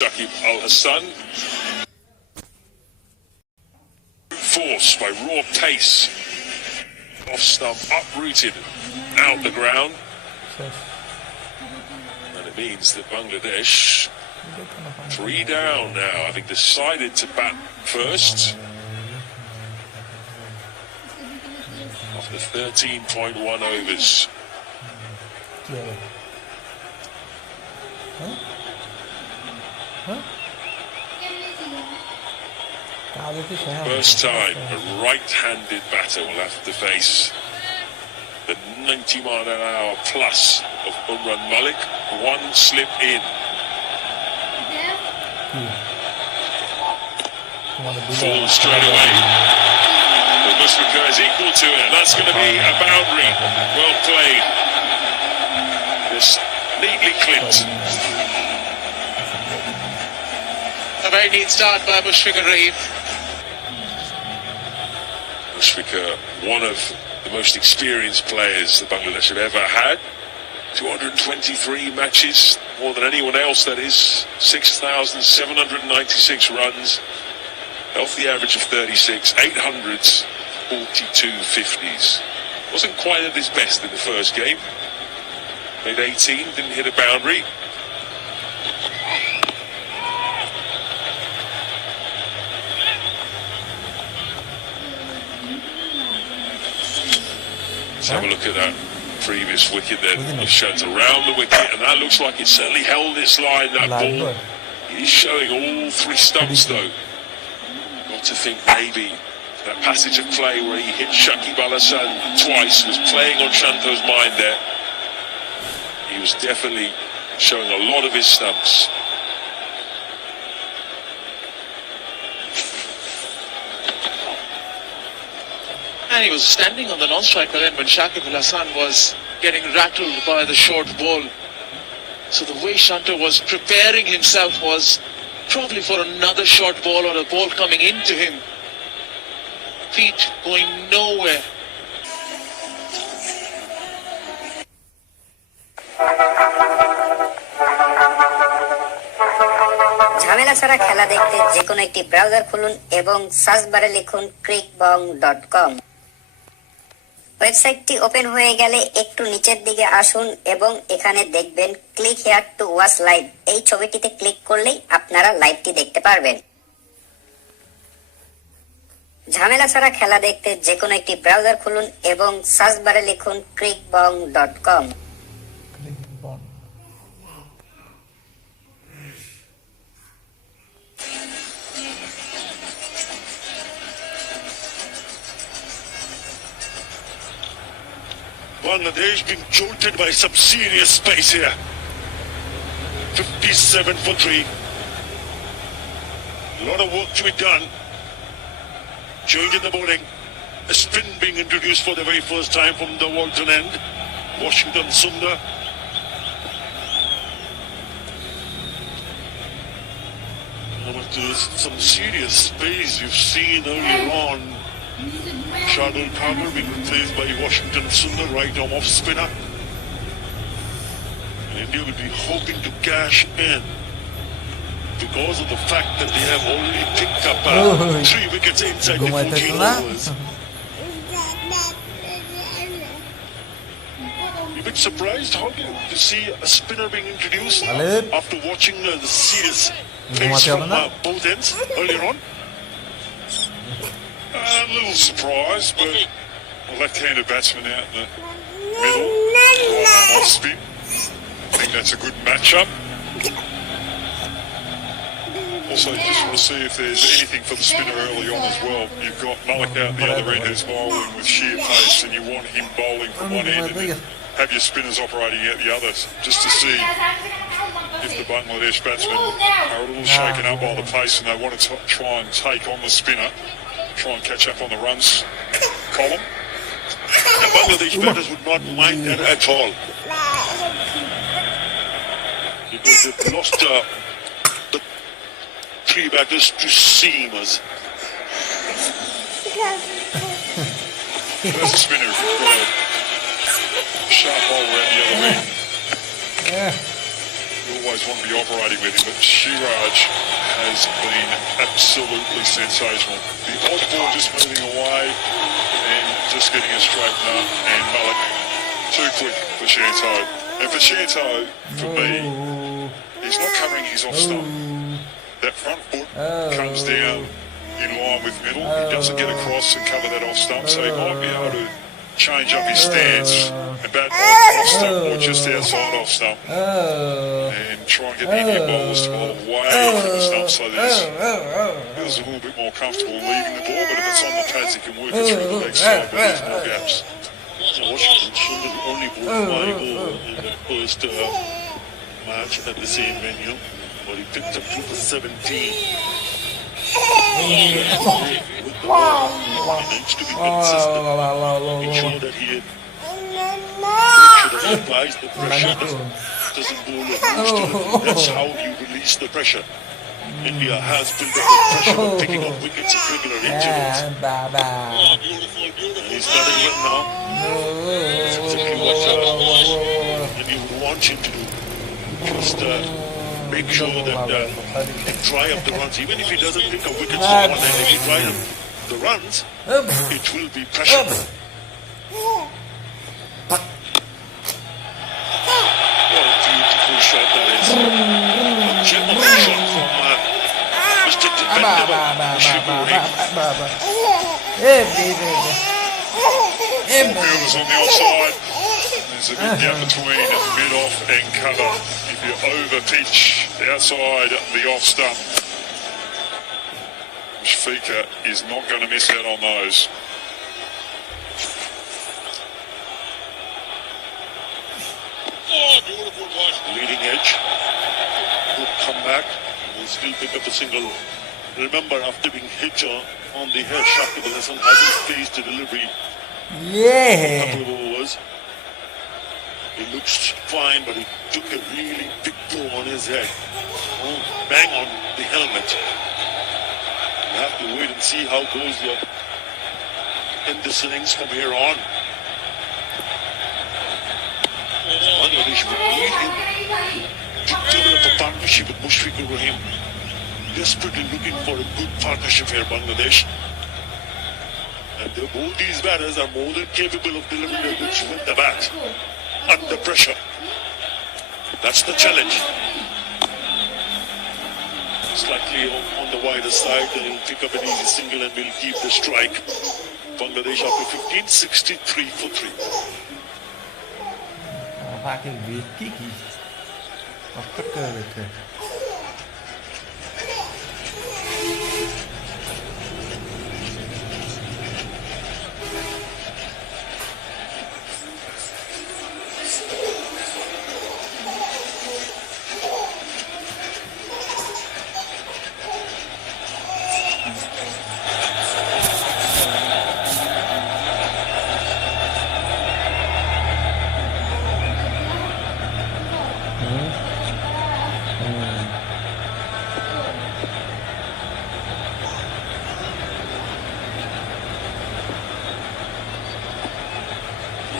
Shakib Al-Hassan. Force by raw pace. Off stump, uprooted, out the ground. And it means that Bangladesh, 3 down now, having decided to bat first. After 13.1 overs. First time a right-handed batter will have to face the 90 mile an hour plus of Umran Malik. One slip in. Falls straight away. The Musrika is equal to it. That's going to be a boundary. Well played. Just neatly clipped. A very neat start by Mushrika Rahim. Mushrika, one of the most experienced players that Bangladesh have ever had. 223 matches, more than anyone else, that is. 6,796 runs. Healthy average of 36, 800s, 42 50s. Wasn't quite at his best in the first game. Made 18, didn't hit a boundary. Let's have a look at that previous wicket there. It shows around the wicket, and that looks like it certainly held its line, that ball. He's showing all 3 stumps though. Got to think maybe that passage of play where he hit Shakib Al-Hassan twice was playing on Shanto's mind there. He was definitely showing a lot of his stumps. And he was standing on the non-striker end when Shakib Al-Hassan was getting rattled by the short ball. So the way Shanto was preparing himself was probably for another short ball or a ball coming into him. Feet going nowhere. ঝামেলা ছাড়া খেলা দেখতে যে কোনো একটি browser খুলুন এবং search বারে লিখুন crickbong.com। ওয়েবসাইটটি ওপেন হয়ে গেলে একটু নিচের দিকে আসুন এবং এখানে দেখবেন click here to watch live. এই ছবিটিতে ক্লিক করলেই আপনারা লাইভটি দেখতে পারবেন। ঝামেলা ছাড়া খেলা দেখতে যে কোনো একটি ব্রাউজার খুলুন এবং সার্চ বারে লিখুন crickbong.com। Bangladesh being jolted by some serious space here. 57 for 3. A lot of work to be done. Change in the bowling. A spin being introduced for the very first time from the Walton end. Washington Sundar. But there's some serious space you've seen earlier on. Shardul Thakur being replaced by Washington Sundar, right arm off spinner. And India will be hoping to cash in because of the fact that they have already picked up 3 wickets inside the 14 overs. You're a bit surprised how to see a spinner being introduced after watching the serious pace from both ends earlier on. A little surprised, but a left-handed batsman out in the middle, off spin. I think that's a good matchup. Also, just want to see if there's anything for the spinner early on as well. You've got Malik out the other end who's bowling with sheer pace, and you want him bowling from one end and then have your spinners operating out the others, just to see if the Bangladesh batsmen are a little shaken up by the pace and they want to try and take on the spinner. Try and catch up on the runs column. The Bangladesh batters would not mind that at all. Because they've lost the 3 batters to seamers. There's a spinner. Sharp ball around the other end. you always want to be operating with him, but Shiraj has been absolutely sensational. The odd ball just moving away and just getting a straight nut, and Malik too quick for Shanto. And for Shanto, for me, he's not covering his off stump. That front foot comes down in line with middle. He doesn't get across and cover that off stump, so he might be able to change up his stance and bat on off stump or just outside off stump and try and get the Indian bowlers to bowl away from the stump, so there's a little bit more comfortable leaving the ball, but if it's on the pads he can work it through the leg side, but there's more gaps. Washington should only bowled 5 in the first match at the same venue, but he picked up 2 for 17. With the ball, he managed to be consistent. Make sure that he applies the pressure, doesn't bowl a booster. That's how you release the pressure. India has built up the pressure by picking up wickets at regular intervals. And he's done it well now. That's exactly what India would want him to do. Just make sure that they dry up the runs. Even if he doesn't pick up wickets on one end, if he dry up the runs, it will be pressure. What a beautiful shot that is. A gem of a shot from Mr. Dependable Fielders on the offside. There's a good gap between mid-off and cover. If you over-pitch outside the off stump, Shafika is not going to miss out on those. Oh, beautiful watch. Leading edge. Good comeback. Will still pick up a single. Remember, after being hit on the head, Shakib Al Hasan hasn't faced the delivery. A couple of overs. He looks fine, but he took a really big blow on his head. Oh, bang on the helmet. You have to wait and see how goes in this innings from here on. Bangladesh would need him to develop a partnership with Mushfiqur Rahim. Desperately looking for a good partnership here, Bangladesh. And both these batters are more than capable of delivering a good with the bat under pressure. That's the challenge. Slightly on the wider side, then he'll pick up an easy single and will keep the strike. Bangladesh after 15, 63 for 3. Fucking weird kiki.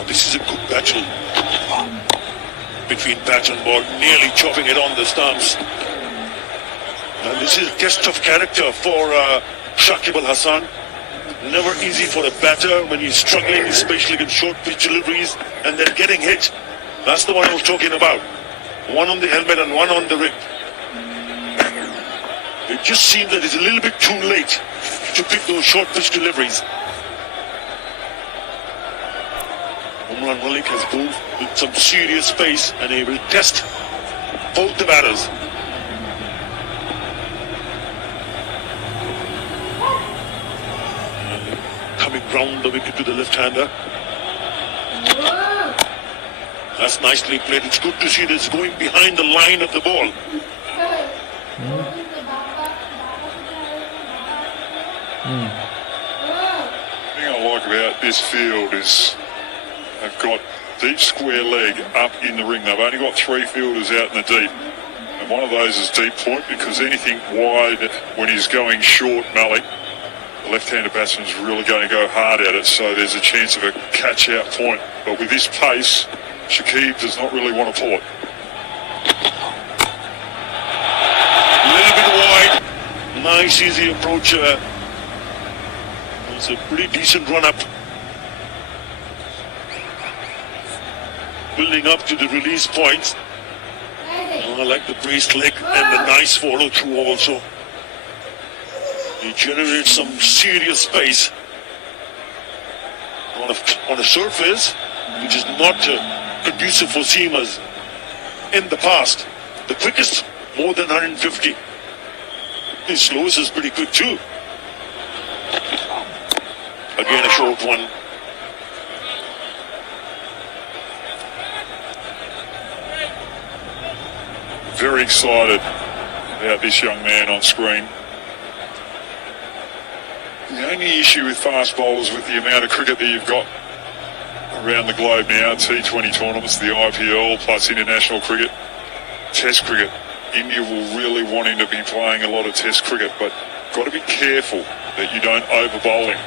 This is a good battle between bat and ball, nearly chopping it on the stumps. And this is a test of character for Shakib Al Hasan. Never easy for a batter when he's struggling, especially in short pitch deliveries and then getting hit. That's the one I was talking about. One on the helmet and one on the rib. It just seems that it's a little bit too late to pick those short pitch deliveries. Umran Malik has bowled with some serious pace and he will test both the batters. Coming round the wicket to the left-hander. That's nicely played. It's good to see this going behind the line of the ball. The thing I like about this field is they've got deep square leg up in the ring. They've only got 3 fielders out in the deep. And one of those is deep point, because anything wide when he's going short, Malik, the left-handed batsman's really going to go hard at it, so there's a chance of a catch-out point. But with this pace, Shakib does not really want to pull it. Nice, easy approach. It's a pretty decent run-up. Building up to the release point. I like the braced leg and the nice follow-through also. He generates some serious space on a surface which is not conducive for seamers. In the past, the quickest, more than 150. His slowest is pretty quick too. Again, a short one. Very excited about this young man on screen. The only issue with fast bowlers, with the amount of cricket that you've got around the globe now, T20 tournaments, the IPL plus international cricket, Test cricket, India will really want him to be playing a lot of Test cricket, but got to be careful that you don't over bowl him.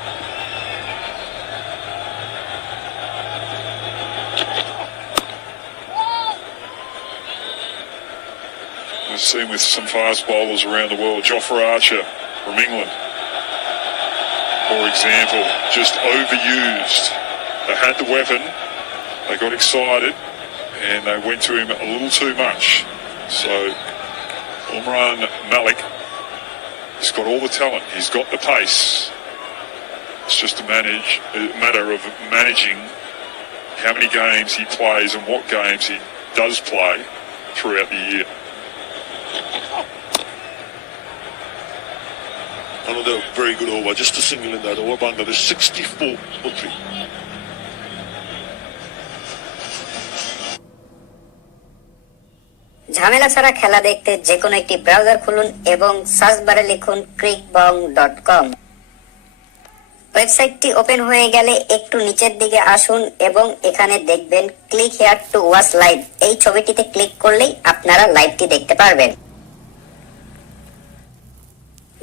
We've seen with some fast bowlers around the world, Jofra Archer from England, for example, just overused. They had the weapon, they got excited, and they went to him a little too much. So Umran Malik, he's got all the talent, he's got the pace. It's just a matter of managing how many games he plays and what games he does play throughout the year. Another very good over, just a single in that over. Bangladesh 64 for 3. ঝামেলা ছাড়া খেলা দেখতে যে কোনো একটি browser খুলুন এবং search বারে লিখুন crickbong.com। ওয়েবসাইটটি ওপেন হয়ে গেলে একটু নিচের দিকে আসুন এবং এখানে দেখবেন click here to watch live. এই ছবিটিতে ক্লিক করলেই আপনারা লাইভটি দেখতে পারবেন।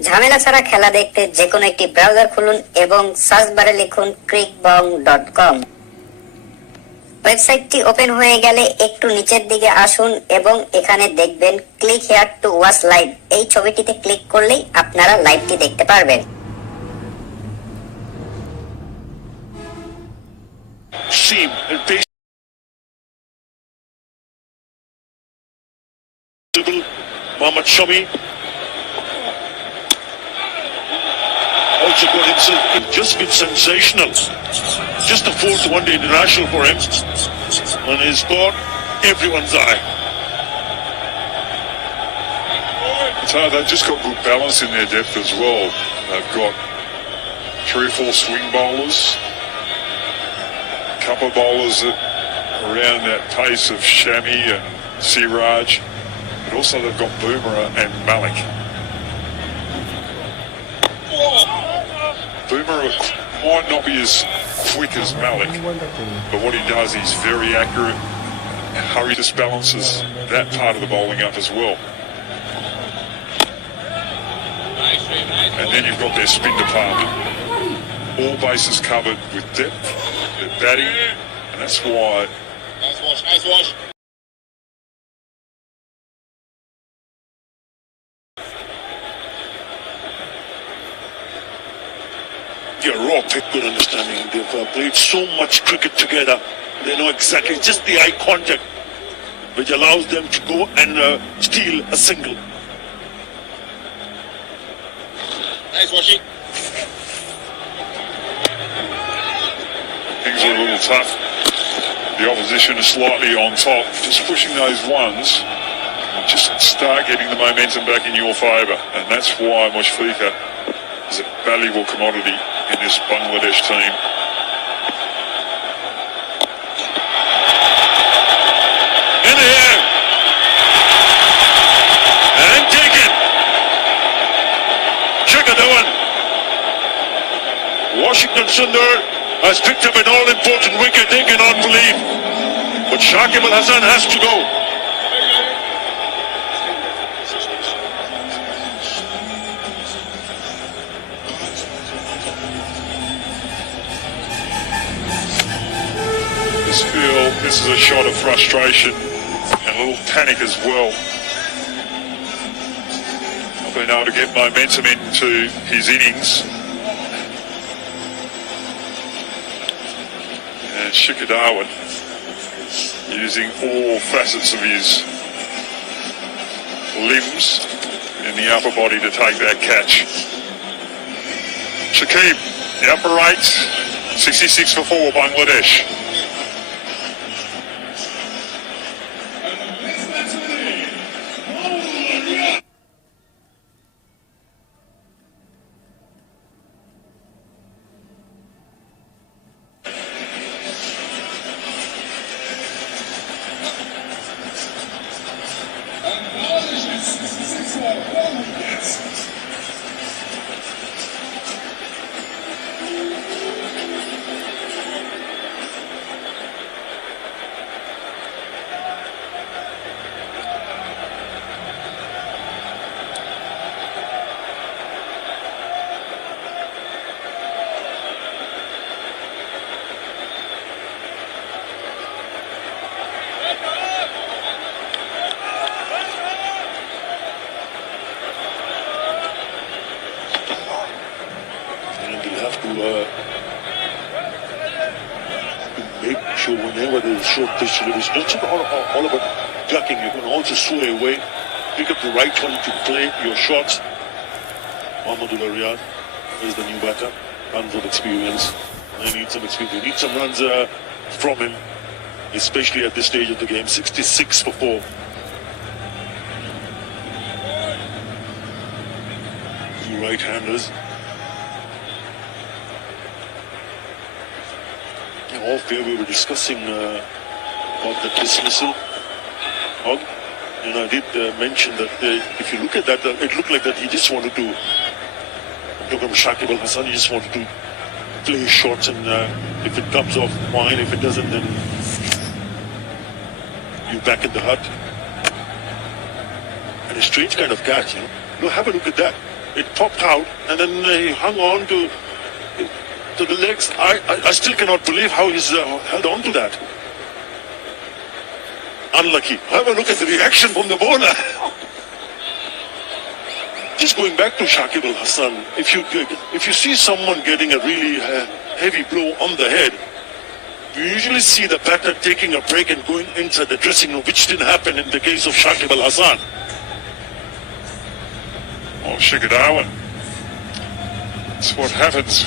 ঝামেলা ছাড়া খেলা দেখতে যে কোনো একটি ব্রাউজার খুলুন এবং সার্চ বারে লিখুন crickbong.com। ওয়েবসাইটটি ওপেন হয়ে গেলে একটু নিচের দিকে আসুন এবং এখানে দেখবেন click here to watch live. এই ছবিটিতে ক্লিক করলেই আপনারা লাইভটি দেখতে পারবেন। Seam and pace. Mohammad Shami also got himself, it's just been sensational. Just the 4th one-day international for him, and he's got everyone's eye. So they've just got good balance in their depth as well. They've got 3 or 4 swing bowlers, a couple of bowlers that around that pace of Shami and Siraj, but also they've got Boomerang and Malik. Boomerang might not be as quick as Malik, but what he does, he's very accurate. Hurry just balances that part of the bowling up as well. And then you've got their spin department. All bases covered with depth, their batting, and that's why. Nice watch, nice watch. Yeah, raw pick, good understanding. They've played so much cricket together. They know exactly, just the eye contact, which allows them to go and steal a single. Nice watching. Things are a little tough. The opposition is slightly on top, just pushing those ones. Just start getting the momentum back in your favour, and that's why Mushfiqur is a valuable commodity in this Bangladesh team. In the air. And taken. Check it out. Washington Sundar has picked up an all-important wicket. They cannot believe. But Shakib Al Hasan has to go. This is a shot of frustration and a little panic as well. been able to get momentum into his innings. And Shikhar Dhawan using all facets of his limbs in the upper body to take that catch. Shakib, the upper eight, 66 for 4, Bangladesh. Make sure whenever there's a short pitch delivery, it's not just all about ducking. You can also sway away, pick up the right one to play your shots. Mahmoudullah Riyad is the new batter, runs of experience. I need some experience. You need some runs from him, especially at this stage of the game. 66 for 4. Two right-handers. Off here we were discussing about the dismissal, and I did mention that if you look at that, it looked like that he just wanted to look at Shakib Al Hasan. He just wanted to play his shots, and if it comes off, fine. If it doesn't, then you're back in the hut. And a strange kind of catch, you know. Look, have a look at that. It popped out, and then he hung on to the legs. I still cannot believe how he's held on to that. Unlucky. Have a look at the reaction from the bowler. Just going back to Shakib Al Hasan, if you see someone getting a really heavy blow on the head, you usually see the batter taking a break and going inside the dressing room, which didn't happen in the case of Shakib Al Hasan. Oh, Shikhar Dhawan. That's what happens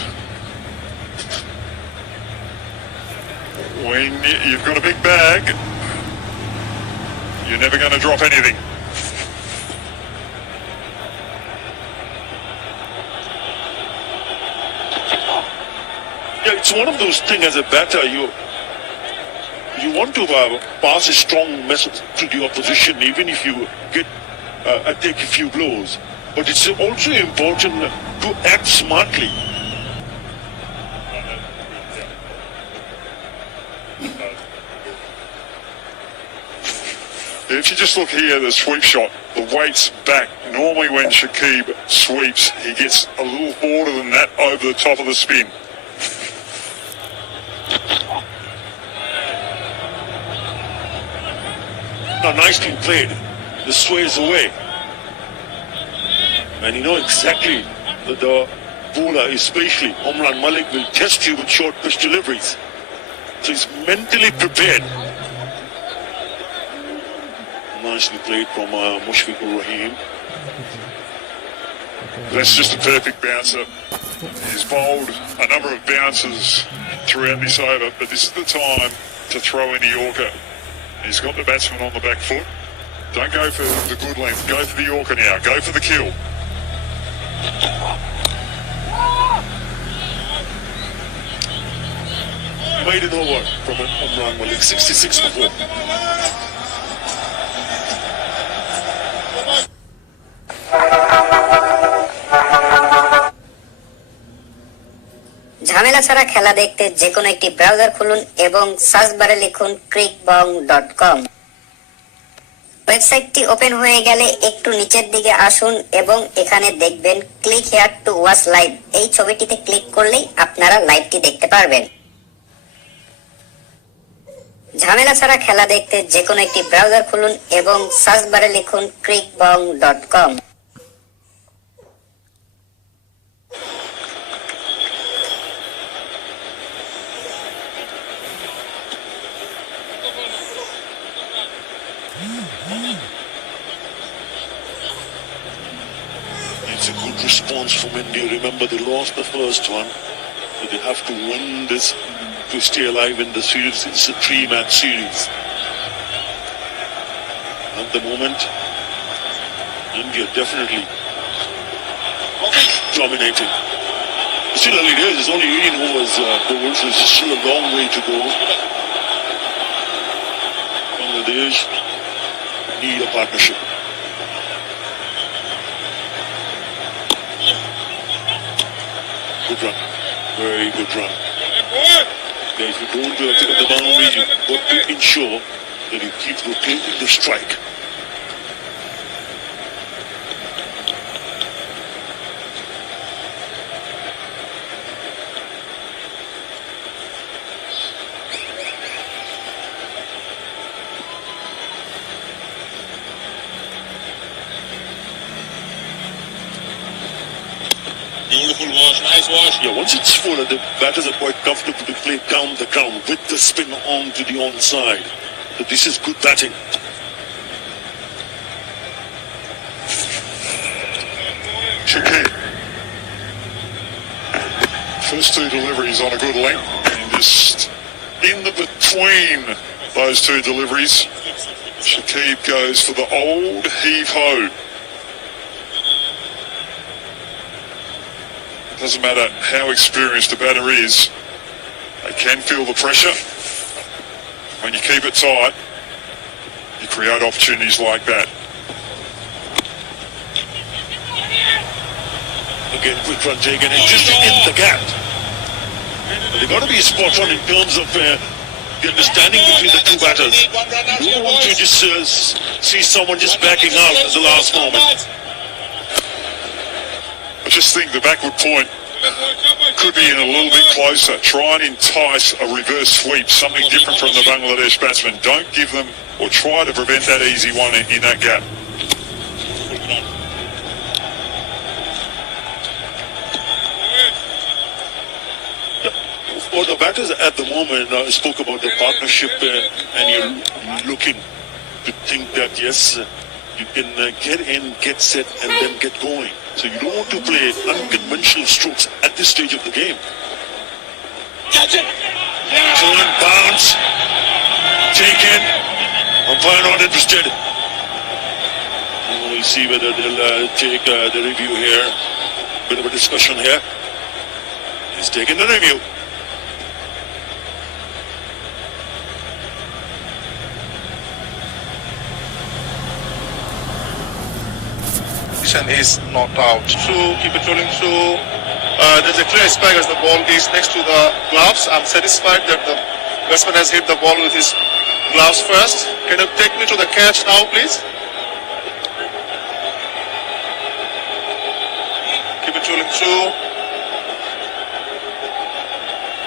when you've got a big bag. You're never going to drop anything. Yeah, it's one of those things as a batter, you want to pass a strong message to the opposition, even if you get take a few blows. But it's also important to act smartly. If you just look here, the sweep shot, the weight's back. Normally when Shakib sweeps, he gets a little broader than that over the top of the spin. Now, nicely played. The sways away. And you know exactly that the bowler, especially Umran Malik, will test you with short pitch deliveries. So he's mentally prepared. Nicely played from Mushfiqur Rahim. That's just a perfect bouncer. He's bowled a number of bounces throughout this over, but this is the time to throw in the Yorker. He's got the batsman on the back foot. Don't go for the good length, go for the Yorker now, go for the kill. Made it over from Umran Malik, 66 for 4. ঝামেলা ছাড়া খেলা দেখতে যে কোনো একটি browser খুলুন এবং search বারে লিখুন crickbong.com। ওয়েবসাইটটি ওপেন হয়ে গেলে একটু নিচের দিকে আসুন এবং এখানে দেখবেন click here to watch live. এই ছবিটিতে ক্লিক করলেই আপনারা লাইভটি দেখতে পারবেন। ঝামেলা ছাড়া খেলা দেখতে যে কোনো একটি ব্রাউজার খুলুন এবং সার্চ বারে লিখুন crickbong.com। It's a good response from India. Remember, they lost the first one, so they have to win this to stay alive in the series. It's a 3-match series. At the moment, India definitely dominating. Still early days. It's only 18 overs bowled, so it's still a long way to go. Bangladesh need a partnership. Good run. Very good run. Okay, if you don't pick up the boundary, you've got to ensure that you keep rotating the strike. Beautiful wash, nice wash. Yeah, once it's full, the batters are quite comfortable to play down the ground with the spin on to the onside. So this is good batting. Shakib. First two deliveries on a good length, and just in the between those two deliveries, Shakib goes for the old heave-ho. Doesn't matter how experienced a batter is, they can feel the pressure. When you keep it tight, you create opportunities like that. Again, quick run taken and just in the gap. They've got to be spot on in terms of the understanding between the two batters. You don't want to just see someone just backing out at the last moment. I just think the backward point could be in a little bit closer. Try and entice a reverse sweep, something different from the Bangladesh batsmen. Don't give them or try to prevent that easy one in that gap. For the batters at the moment, I spoke about the partnership and you're looking to think that, yes, you can get in, get set, and then get going. So you don't want to play unconventional strokes at this stage of the game. Catch it! Turn, bounce, taken, umpire not interested. We'll see whether they'll take the review here. Bit of a discussion here. He's taking the review. Is not out. Through, keep it rolling through. There's a clear spike as the ball is next to the gloves. I'm satisfied that the batsman has hit the ball with his gloves first. Can you take me to the catch now, please? Keep it rolling through.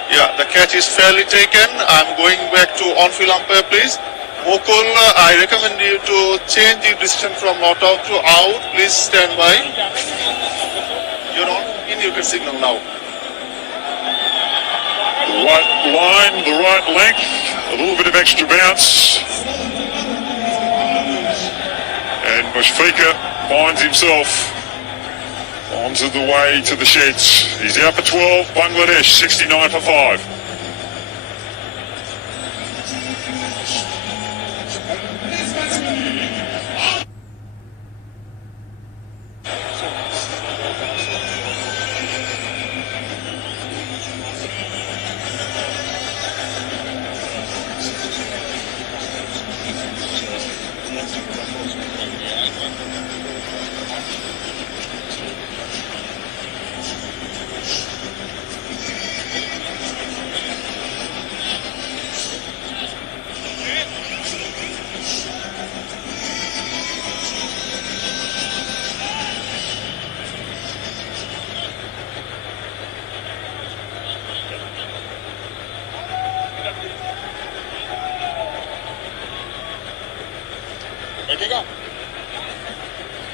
Yeah, the catch is fairly taken. I'm going back to on-field umpire, please. Mukul, I recommend you to change the decision from not out to out. Please stand by. You're on in, you can signal now. The right line, the right length, a little bit of extra bounce. And Mushfiqur finds himself onto the way to the sheds. He's out for 12, Bangladesh 69 for 5.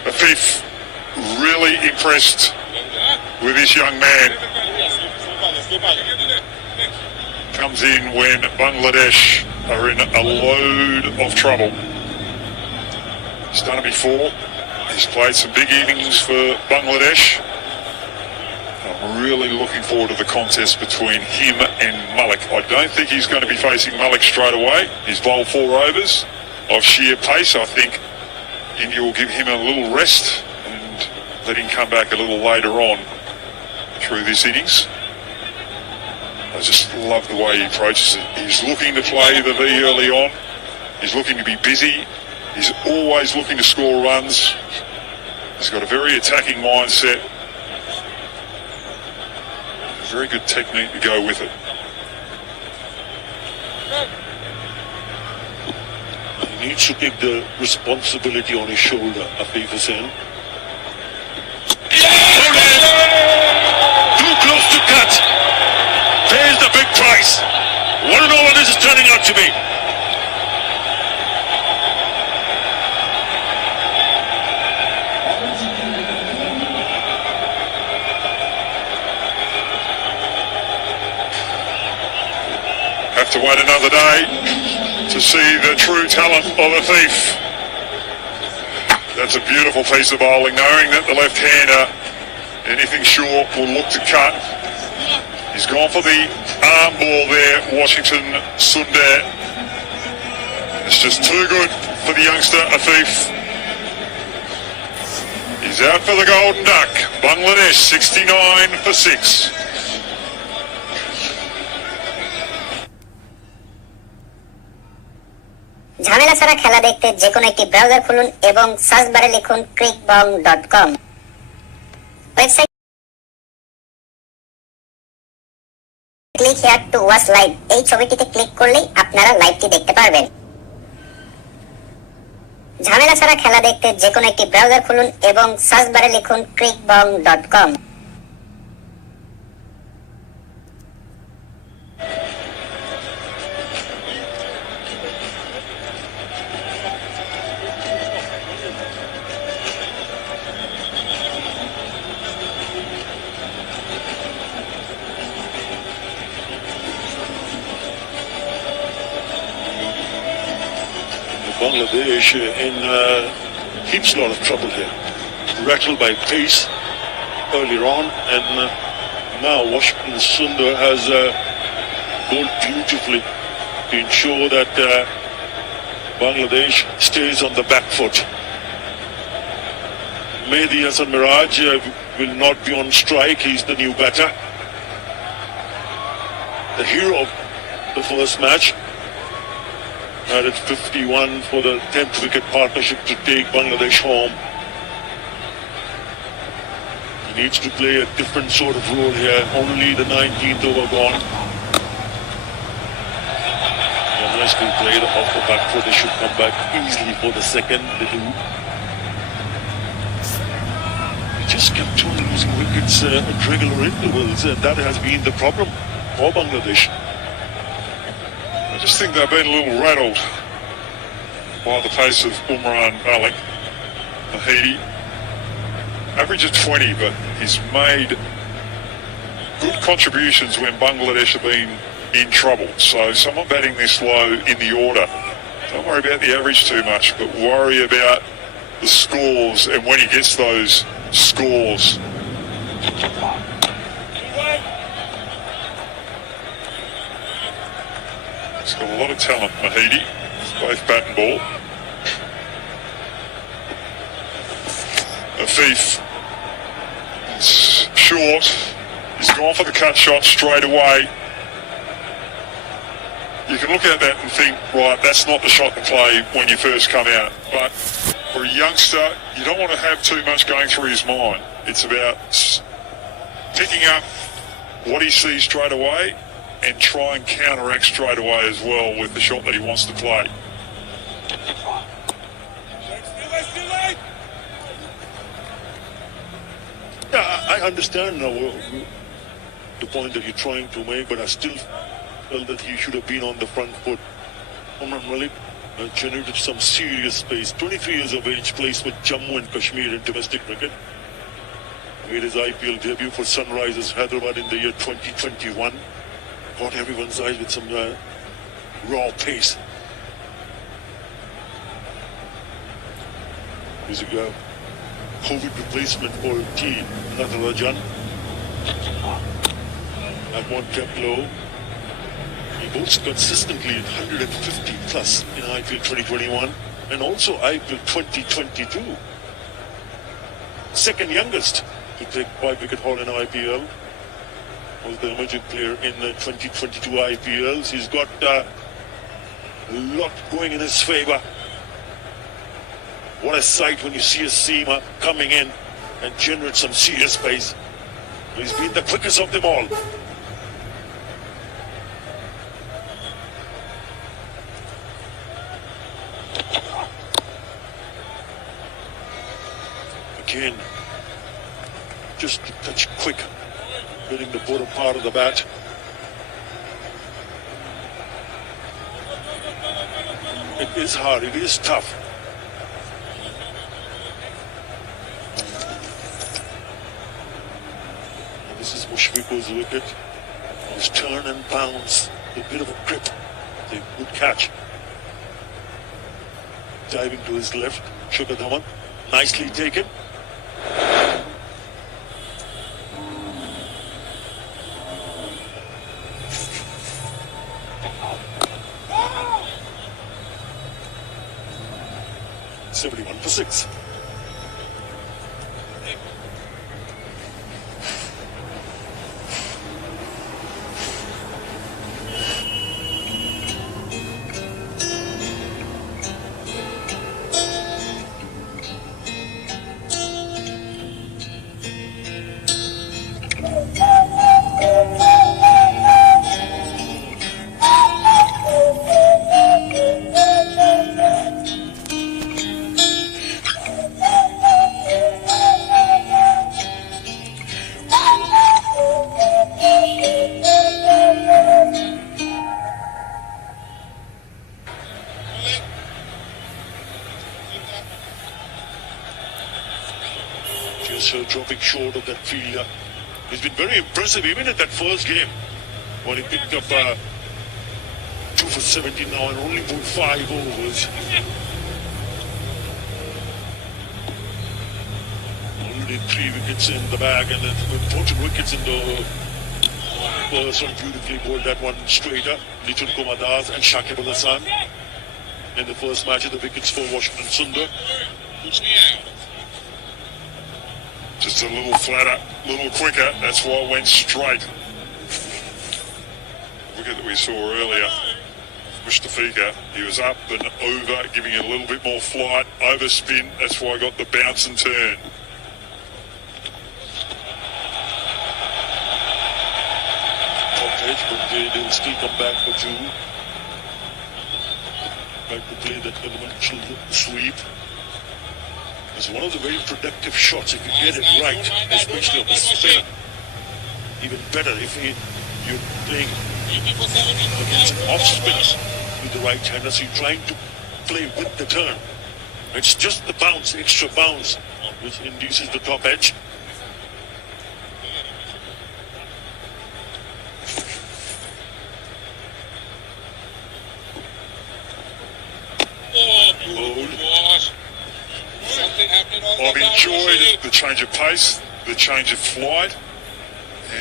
Afif really impressed with this young man. Comes in when Bangladesh are in a load of trouble. He's done it before. He's He's played some big innings for Bangladesh. I'm really looking forward to the contest between him and Malik. I don't think he's going to be facing Malik straight away. He's bowled 4 overs of sheer pace. I think India will give him a little rest and let him come back a little later on through this innings. I just love the way he approaches it. He's looking to play the V early on. He's looking to be busy. He's always looking to score runs. He's got a very attacking mindset. Very good technique to go with it. He needs to take the responsibility on his shoulder, Afif Hussain. Too close to cut. There's the big prize. What and all of this is turning out to be. Have to wait another day to see the true talent of a thief. That's a beautiful piece of bowling, knowing that the left-hander, anything short, will look to cut. He's gone for the arm ball there, Washington Sundar. It's just too good for the youngster, Afif. He's out for the golden duck. Bangladesh 69 for 6. ঝামেলা ছাড়া খেলা দেখতে যে কোনো একটি browser খুলুন এবং search বারে লিখুন crickbong.com। Website click here to watch live, এই ছবিটিতে ক্লিক করলেই আপনারা লাইভটি দেখতে পারবেন। ঝামেলা ছাড়া খেলা দেখতে যে কোনো একটি ব্রাউজার খুলুন এবং সার্চ বারে লিখুন crickbong.com। Bangladesh in heaps lot of trouble here. Rattled by pace earlier on, and now Washington Sundar has bowled beautifully to ensure that Bangladesh stays on the back foot. Mehdi Hasan Miraj will not be on strike. He's the new batter, the hero of the first match. Added 51 for the 10th wicket partnership to take Bangladesh home. He needs to play a different sort of role here. Only the 19th over gone. Unless they play the off the back foot, they should come back easily for the second. They do. He just kept on losing wickets at regular intervals, and that has been the problem for Bangladesh. I just think they've been a little rattled by the pace of Umran Malik. Mahidi, average of 20, but he's made good contributions when Bangladesh have been in trouble. So someone batting this low in the order, don't worry about the average too much, but worry about the scores and when he gets those scores. He's got a lot of talent, Mahidi. Both bat and ball. Afif. It's short. He's gone for the cut shot straight away. You can look at that and think, right, that's not the shot to play when you first come out. But for a youngster, you don't want to have too much going through his mind. It's about picking up what he sees straight away and try and counteract straight away as well with the shot that he wants to play. Yeah, I understand now the point that you're trying to make, but I still felt that he should have been on the front foot. Umran Malik generated some serious space. 23 years of age, plays for Jammu and Kashmir in domestic cricket. Made his IPL debut for Sunrisers Hyderabad in the year 2021. Caught everyone's eyes with some raw pace. Here's a go. COVID replacement called T. Natarajan. At one kept low. He boasts consistently at 150 plus in IPL 2021 and also IPL 2022. Second youngest to take 5-wicket haul in IPL. Was the emerging player in the 2022 IPLs. He's got a lot going in his favour. What a sight when you see a seamer coming in and generate some serious pace. He's been the quickest of them all. Again, just a touch quick, hitting the bottom part of the bat. It is hard, it is tough. This is Mushfiqul's wicket. His turn and bounce, a bit of a grip, a good catch. Diving to his left, Shukadaman, nicely taken. $71 for 6. Dropping short of that fielder. He's been very impressive even in that first game when he picked up 2 for 70 now and only moved 5 overs. Already 3 wickets in the bag and then important wickets in the first one. Beautifully bowled that one straighter. Nitin Kumar Das and Shakib Al Hasan in the first match of the wickets for Washington Sundar. Just a little flatter, a little quicker. That's why it went straight. Wicket that we saw earlier, Mustafiqa, he was up and over, giving it a little bit more flight, overspin. That's why I got the bounce and turn. Top edge, but they'll still come back for 2. Back to play that elemental sweep. It's one of the very productive shots if you get it right, especially on the spinner. Even better if you're playing against an off spinner with the right hander, so you're trying to play with the turn. It's just the bounce, extra bounce, which induces the top edge. I've enjoyed the change of pace, the change of flight,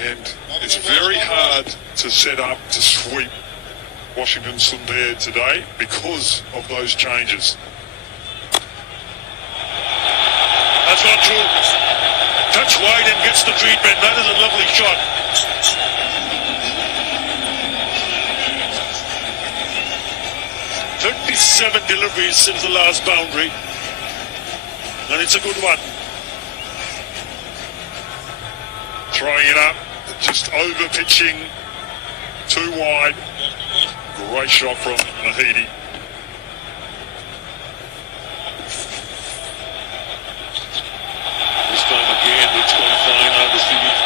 and it's very hard to set up to sweep Washington Sundar today because of those changes. That's not true. Touch wide and gets the treatment. That is a lovely shot. "37 deliveries since the last boundary. And it's a good one. Throwing it up, just over pitching, too wide. Great shot from Nahidi. This time again, it's going flying out the field.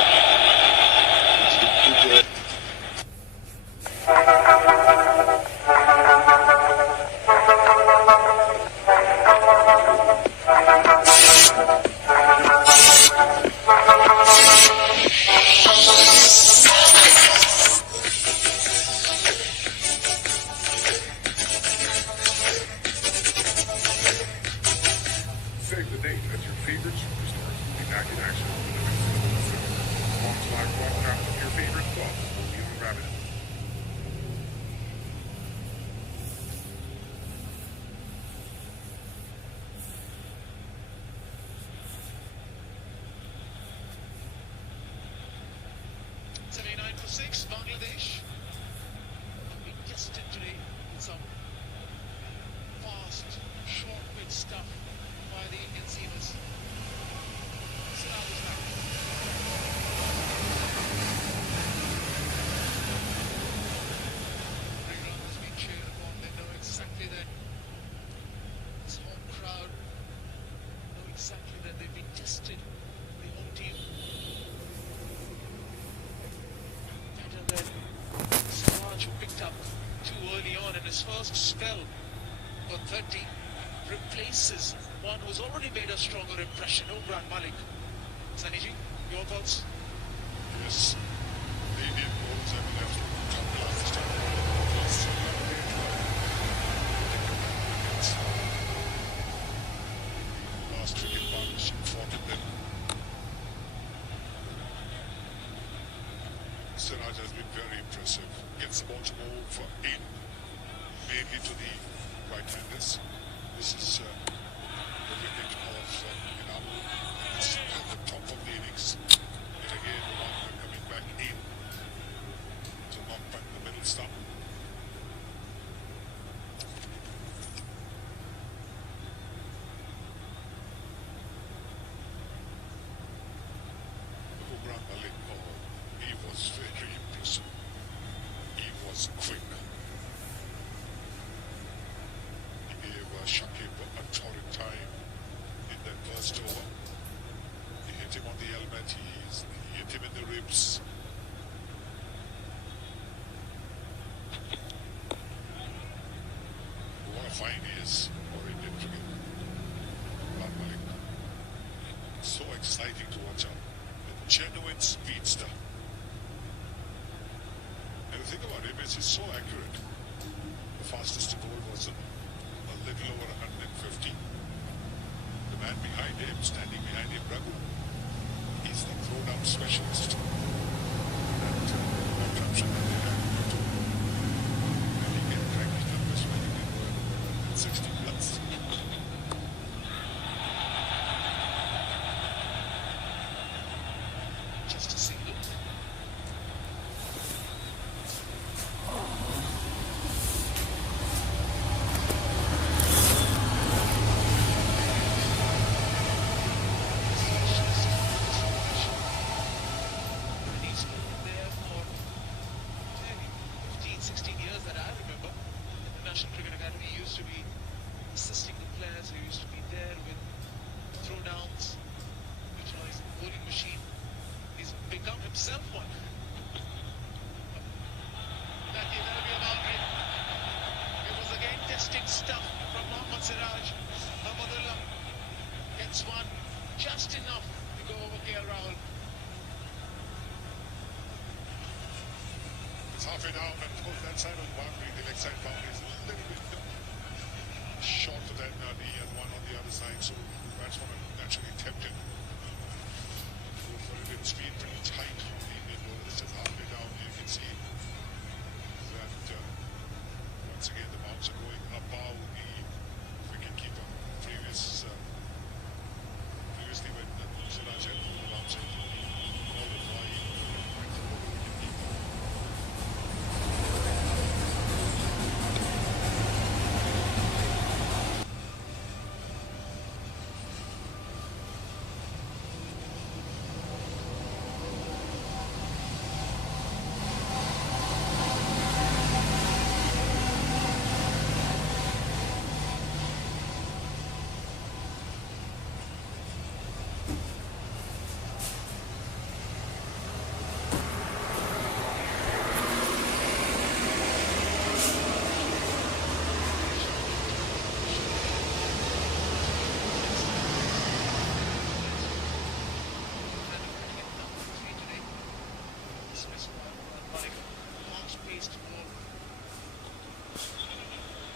It's been good. Bangladesh have been tested today with some fast, short pitch stuff by the Indian seamers. Siraj is back. Everyone has been cheered upon. They know exactly that this home crowd know exactly that they've been tested. The home team better than Siraj, who picked up too early on in his first spell for 30, replaces one who's already made a stronger impression, Umran Malik. Saniji, your thoughts? Yes, the Indian bowlers have been absolutely top class this time. Plus, last cricket partnership fought in them. Siraj has been very impressive. Gets the ball to move in, mainly to the right-handers. This is the wicket of it's at the top of the innings. And again, the one coming back in to knock back the middle stump. Umran Malik, he was very impressive. He was quick. He gave Shakib a torrid time in that first over. He hit him on the helmet, he hit him in the ribs. What a find he is for Indian cricket. Umran Malik. So exciting to watch out. A genuine speedster. And the thing about him is he's so accurate. The fastest in the world was a little over 150. The man behind him, standing behind him, Raghu, he's the throwdown specialist. That contraption that they have. And he can crack his numbers when he can go at 60 plus. Just a single. And he's been there for maybe 15, 16 years that I remember. The National Cricket Academy used to be assisting the players who used to be there with throwdowns, utilizing the bowling machine. He's become himself one. That'll be a boundary. It was again testing stuff from Mohammad Siraj. Ahmadullah gets one just enough to go over KL Rahul. It's halfway down and goes that side of the boundary. The leg side boundary is a little bit shorter than the one on the other side, so batsman are naturally tempted. Go for it in speed, pretty tight on the Indian bowler. This is halfway down. You can see that once again the bounce are going above the wicket keeper. Previously when Siraj had the bounce, he called it wide, right to the wicket keeper.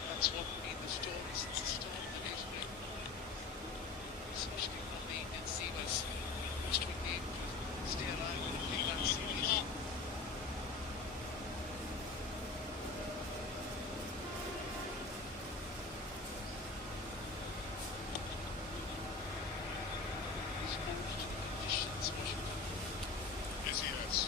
That's what made the story since the start of the day's play. Especially from the Indian seamers, which we need to stay alive in the three-match series. Exposed conditions, Yes, he has.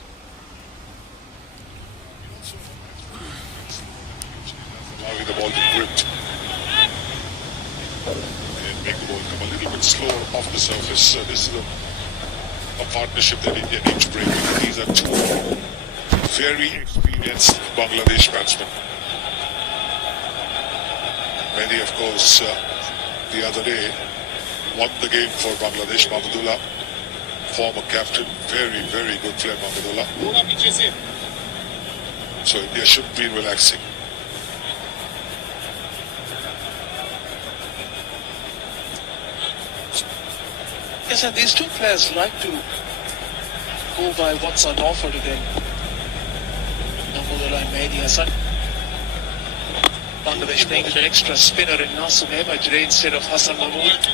off the surface. This is a partnership that India needs to bring. These are two very experienced Bangladesh batsmen. Mehdi, of course, the other day won the game for Bangladesh. Mahmudullah, former captain, very, very good player, Mahmudullah. So India should be relaxing. Yes, and these two players like to go by what's on offer to them. Mahmudullah and Mehdi Hasan. Bangladesh playing with an extra spinner in Nasum Ahmed instead of Hassan Mahmood.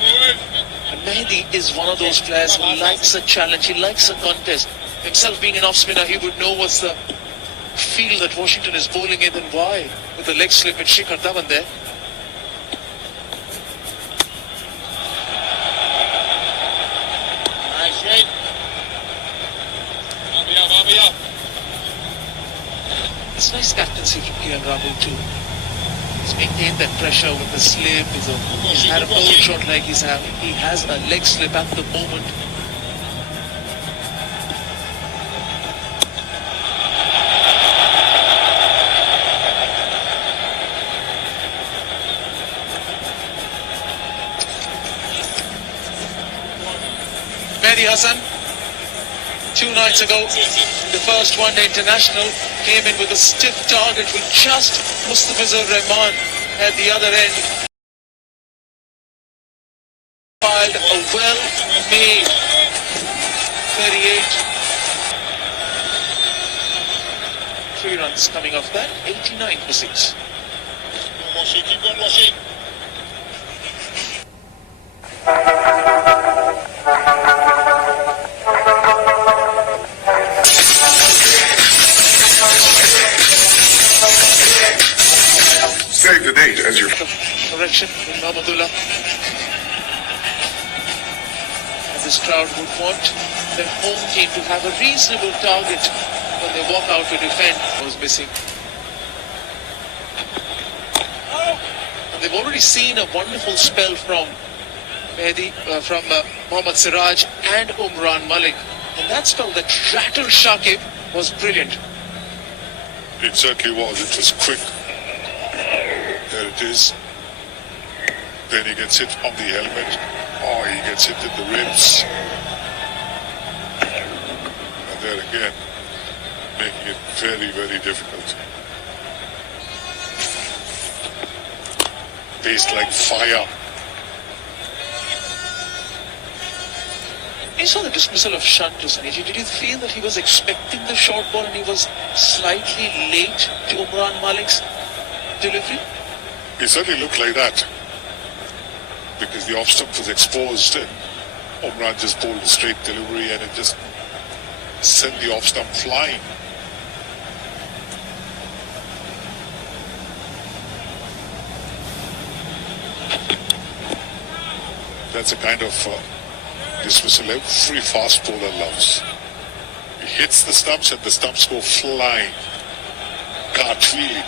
And Mehdi is one of those players who likes a challenge, he likes a contest. Himself being an off spinner, he would know what's the field that Washington is bowling in and why. With the leg slip and Shikhar Dhawan there. Nice shake. Up. It's nice captaincy from here, Rahul too. He's maintained that pressure with the slip. He's had a bold shot like he's having. He has a leg slip at the moment. Mehdi Hasan, 2 nights ago, the first one-day international, came in with a stiff target with just Mustafizur Rahman at the other end. Filed a well-made 38. 3 runs coming off that, 89 for 6. Keep going, Washing. Save the date as your Correction in Mahmudullah. As this crowd would want their home team to have a reasonable target when they walk out to defend. Was missing. And they've already seen a wonderful spell from Mohammad Siraj and Umran Malik. And that spell that rattled Shakib was brilliant. It certainly was. It was quick. There it is. Then he gets hit on the helmet. Oh, he gets hit in the ribs. And there again, making it very, very difficult. Paced like fire. You saw the dismissal of Shunt to Saniji. Did you feel that he was expecting the short ball and he was slightly late to Umran Malik's delivery? It certainly looked like that. Because the off stump was exposed and Umran just pulled a straight delivery and it just sent the off stump flying. That's a kind of dismissal every fast bowler loves. He hits the stumps and the stumps go flying, cartwheeling.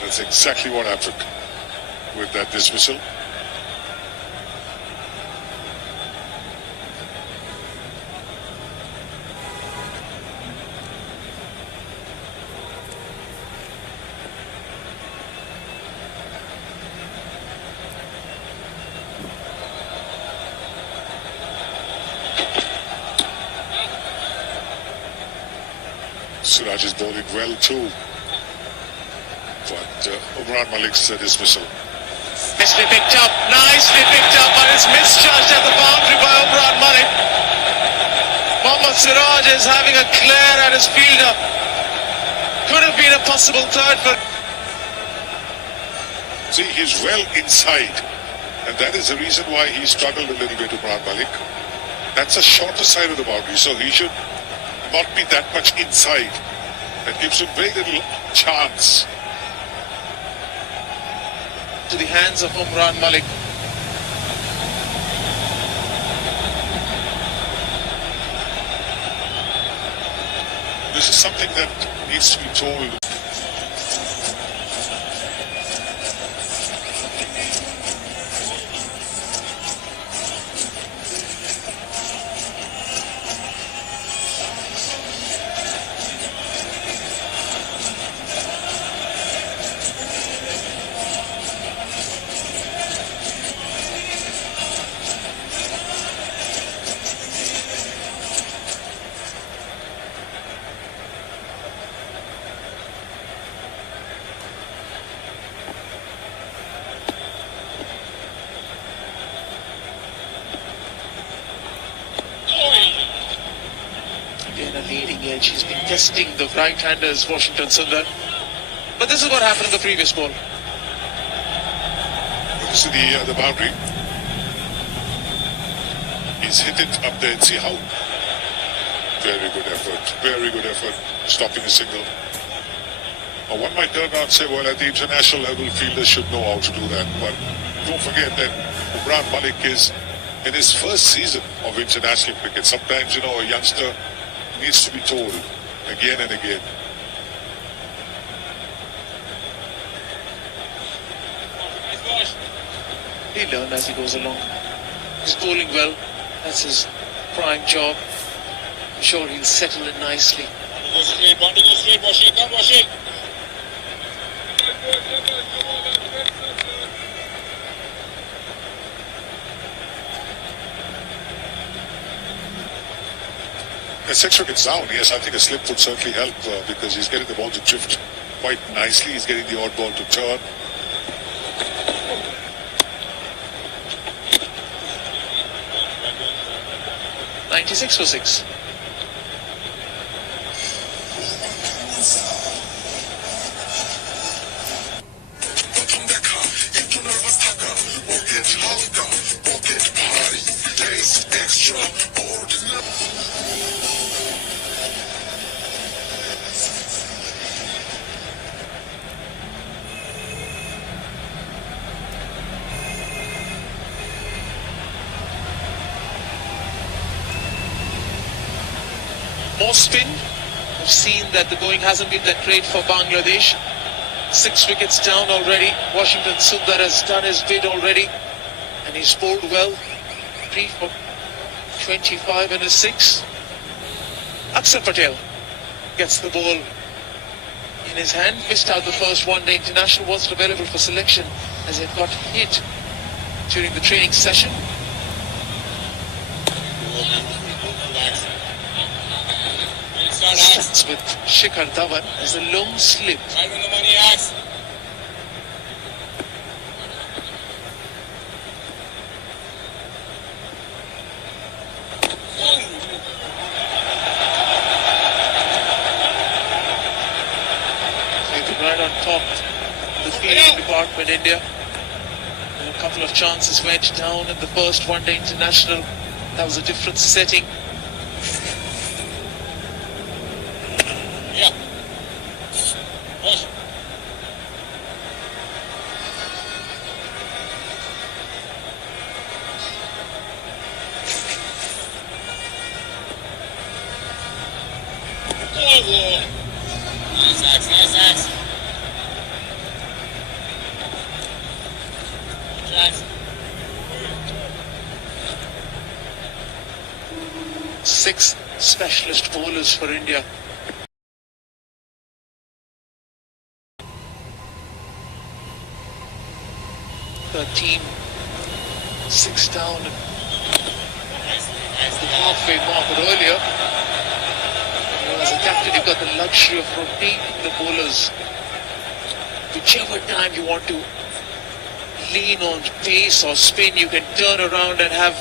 That's exactly what happened with that dismissal. Siraj is bowling well too. But Umran Malik's dismissal. Nicely picked up, but it's misjudged at the boundary by Umran Malik. Mohammad Siraj is having a glare at his fielder. Could have been a possible third for... See, he's well inside. And that is the reason why he struggled a little bit, Umran Malik. That's a shorter side of the boundary, so he should not be that much inside. That gives him very little chance. To the hands of Umran Malik. This is something that needs to be told. leading edge. He's been testing the right-handers, Washington Sundar. But this is what happened in the previous ball. This is the boundary. He's hit it up there and see how. Very good effort. Very good effort. Stopping a single. Now one might turn around and say, well, at the international level, fielders should know how to do that. But don't forget that Umran Malik is in his first season of international cricket. Sometimes, a youngster needs to be told again and again. He'll learn as he goes along. He's bowling well. That's his prime job. I'm sure he'll settle in nicely. Go straight, want to go straight, Washi. Come, Washi. As 6 wickets down, yes, I think a slip would certainly help because he's getting the ball to drift quite nicely. He's getting the odd ball to turn. .96 for 6. More spin. We've seen that the going hasn't been that great for Bangladesh. 6 wickets down already. Washington Sundar has done his bid already. And he's bowled well. 3 for 25 and a 6. Akshar Patel gets the ball in his hand. Missed out the first one-day international. Wasn't available for selection as it got hit during the training session. Starts with Shikhar Dhawan as a long slip. Right on the money, Axe. Right on top of the fielding department, India. And a couple of chances went down in the first one-day international. That was a different setting. Yeah. Wash. Oh, nice axe, nice axe. Jackson. 6 specialist bowlers for India. Team 6 down as the halfway mark. But earlier, as a captain, you've got the luxury of rotating the bowlers. Whichever time you want to lean on pace or spin, you can turn around and have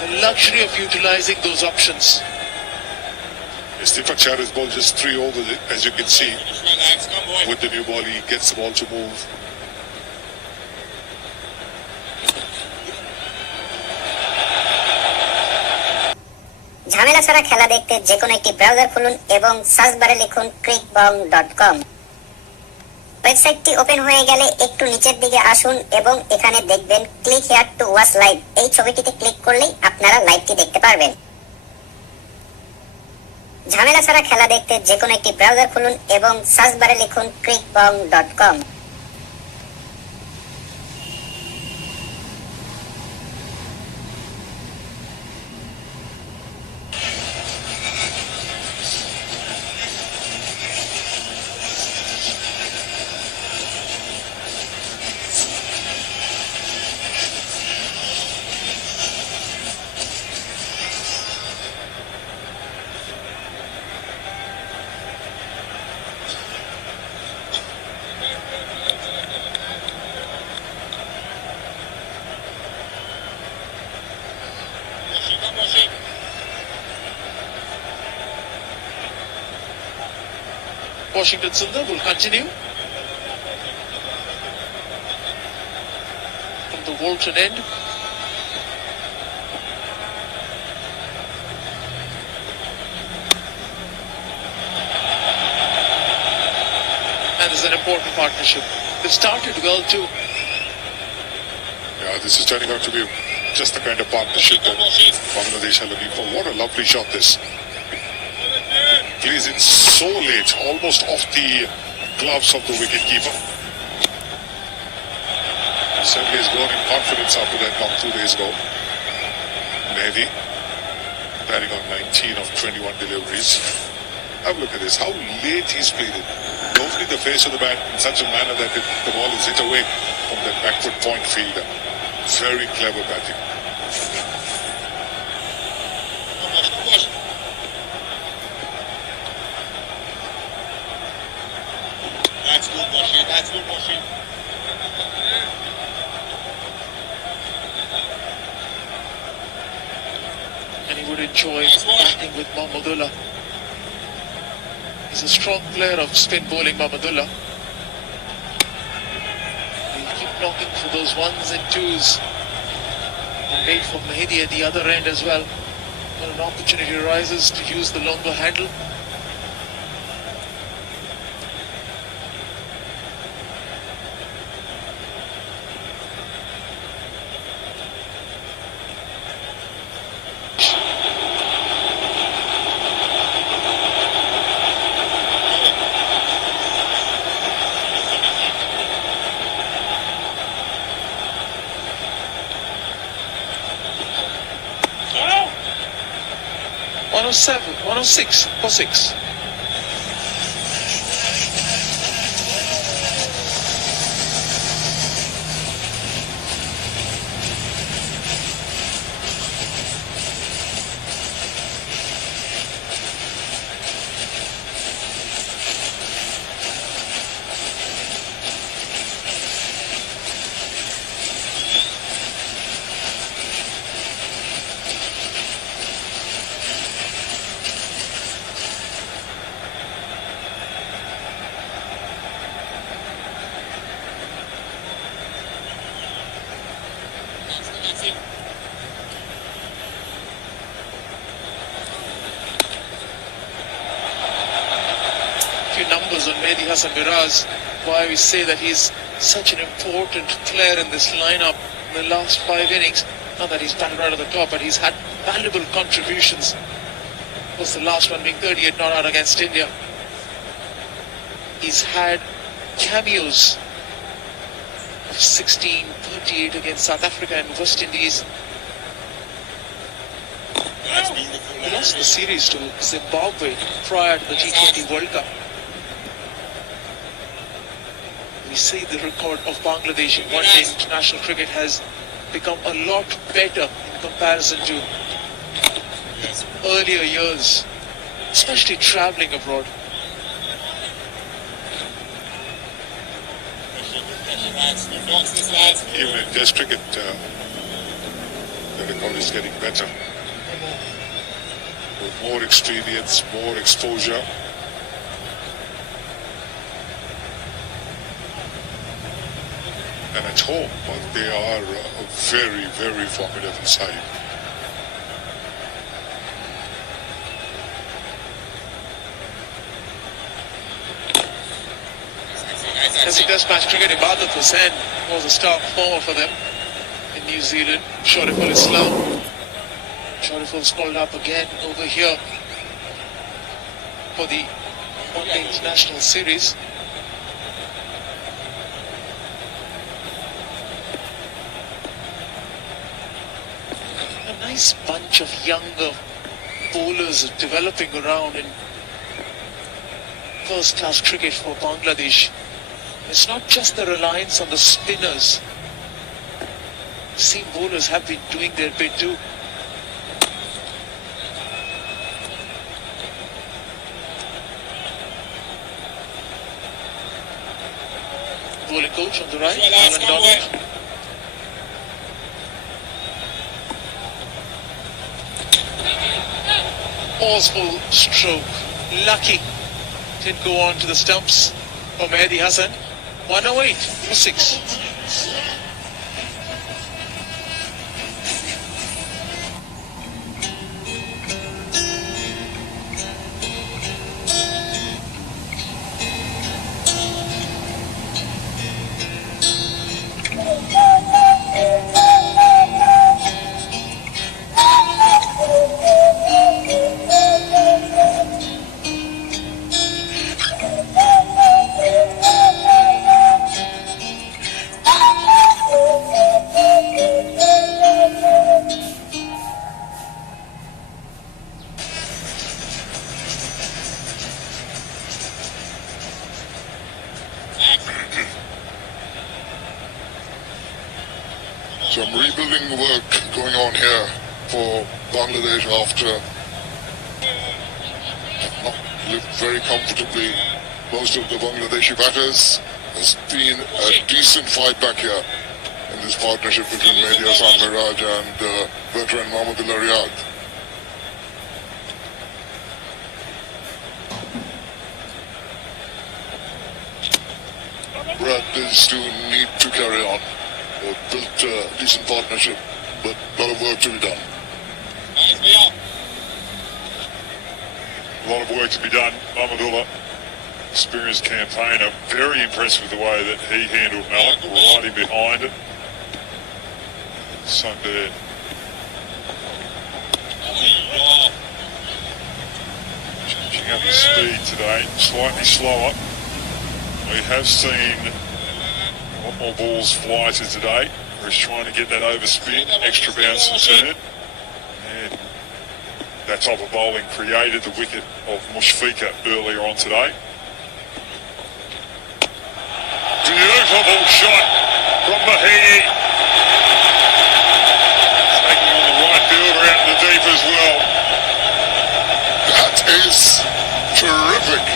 the luxury of utilizing those options. Deepak Chahra's ball just 3 over, as you can see. Axe, come, boy. With the new ball, he gets the ball to move. ঝামেলা ছাড়া খেলা দেখতে যে কোনো একটি browser খুলুন এবং search বারে লিখুন crickbong.com। ওয়েবসাইটটি ওপেন হয়ে গেলে একটু নিচের দিকে আসুন এবং এখানে দেখবেন click here to watch live. এই ছবিটিতে ক্লিক করলেই আপনারা লাইভটি দেখতে পারবেন। ঝামেলা ছাড়া খেলা দেখতে যে কোনো একটি ব্রাউজার খুলুন এবং সার্চ বারে লিখুন crickbong.com। Washington Sundar will continue from the Walton end. And it's an important partnership. They've started well too. Yeah, this is turning out to be just the kind of partnership that Bangladesh are looking for. What a lovely shot this. Plays in so late, almost off the gloves of the wicketkeeper. Certainly has grown in confidence after that knock 2 days ago. Mehdi, batting on 19 of 21 deliveries. Have a look at this, how late he's played it. Opening the face of the bat in such a manner that the ball is hit away from that backward point fielder. Very clever batting. That's good, Rashid. That's good, Rashid. And he would enjoy batting with Mahmudullah. He's a strong player of spin bowling, Mahmudullah. He'll keep knocking for those ones and twos. And wait for Mehdi at the other end as well. When an opportunity arises to use the longer handle. Hello? 107, 106 for 6. That's it. Few numbers on Mehdi Hassan Miraz, why we say that he's such an important player in this lineup in the last 5 innings. Not that he's batted right at the top, but he's had valuable contributions. Of course, the last one being 38 not out against India. He's had cameos of 16, 38 against South Africa and West Indies. That's beautiful. He lost the series to Zimbabwe prior to the T20 World Cup. We say the record of Bangladesh in one-day international cricket has become a lot better in comparison to Yes. earlier years, especially traveling abroad. Lads, no nonsense, lads. Even in Test cricket, the record is getting better. With more experience, more exposure. And at home, they are a very, very formidable side. As a test match cricket, Ibadat Hussain was a star performer for them in New Zealand. Shariful Islam. Shariful's called up again over here for the one-day international series. A nice bunch of younger bowlers developing around in first-class cricket for Bangladesh. It's not just the reliance on the spinners. Seam bowlers have been doing their bit too. Bowling coach on the right, Well, lads, Alan come Donald. away. Forceful stroke, lucky to Didn't go on to the stumps for Mehdi Hassan. 108 for 6. Some rebuilding work going on here for Bangladesh after not lived very comfortably. Most of the Bangladeshi batters. There's been a decent fight back here in this partnership between Mehdi Hassan Miraj and veteran Mohammedullah Riyad. Brad, these two need to carry on. They've built a decent partnership, but a lot of work to be done. Nice, me up. A lot of work to be done. Mohammedullah, experienced campaigner, very impressed with the way that he handled Malik, right in behind it. Sunday. Changing up the speed today, slightly slower. We have seen a lot more balls fly to today. We're just trying to get that overspin, extra bounce and turn. And that type of bowling created the wicket of Mushfiqah earlier on today. Beautiful shot from Mahidi. Taking on the right fielder out in the deep as well. That is terrific.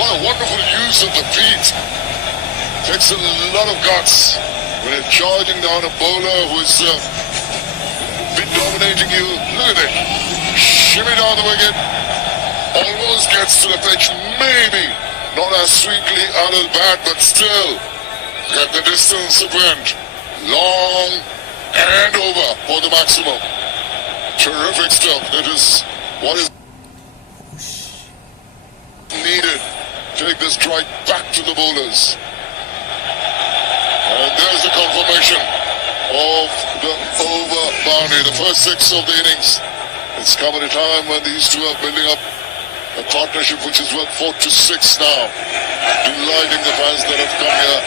What a wonderful use of the feet. Takes a lot of guts when you're charging down a bowler who's been dominating you. Look at it. Shimmy down the wicket. Almost gets to the pitch. Maybe not as sweetly out of the bat, but still get the distance it went. Long and over for the maximum. Terrific stuff. It is what is needed. Take this strike back to the bowlers. And there's the confirmation of the over boundary, the first 6 of the innings. It's come at a time when these two are building up a partnership which is worth 4-6 now. Delighting the fans that have come here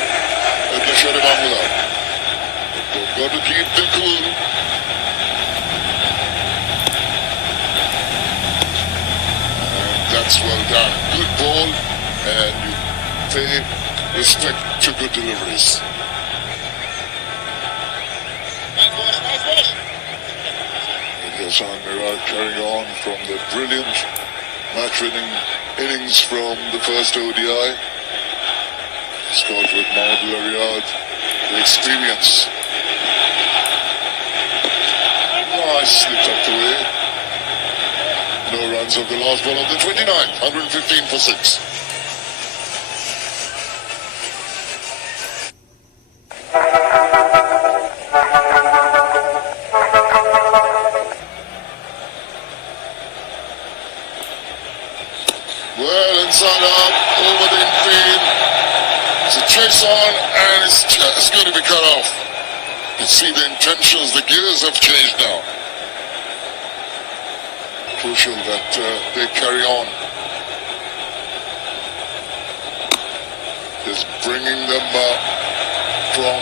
at the Shere Bangla. They've got to keep the cool. And that's well done. Good ball, and you pay respect to good deliveries. Hassan Miraj carrying on from the brilliant match-winning innings from the first ODI. Scored with Mohammedullah Riyad, the experience. Nicely tucked away. No runs of the last ball of the 29th, 115 for 6. Well, inside out, over the infield. It's a chase on, and it's just going to be cut off. You see the intentions, the gears have changed now. Crucial that they carry on. Just bringing them from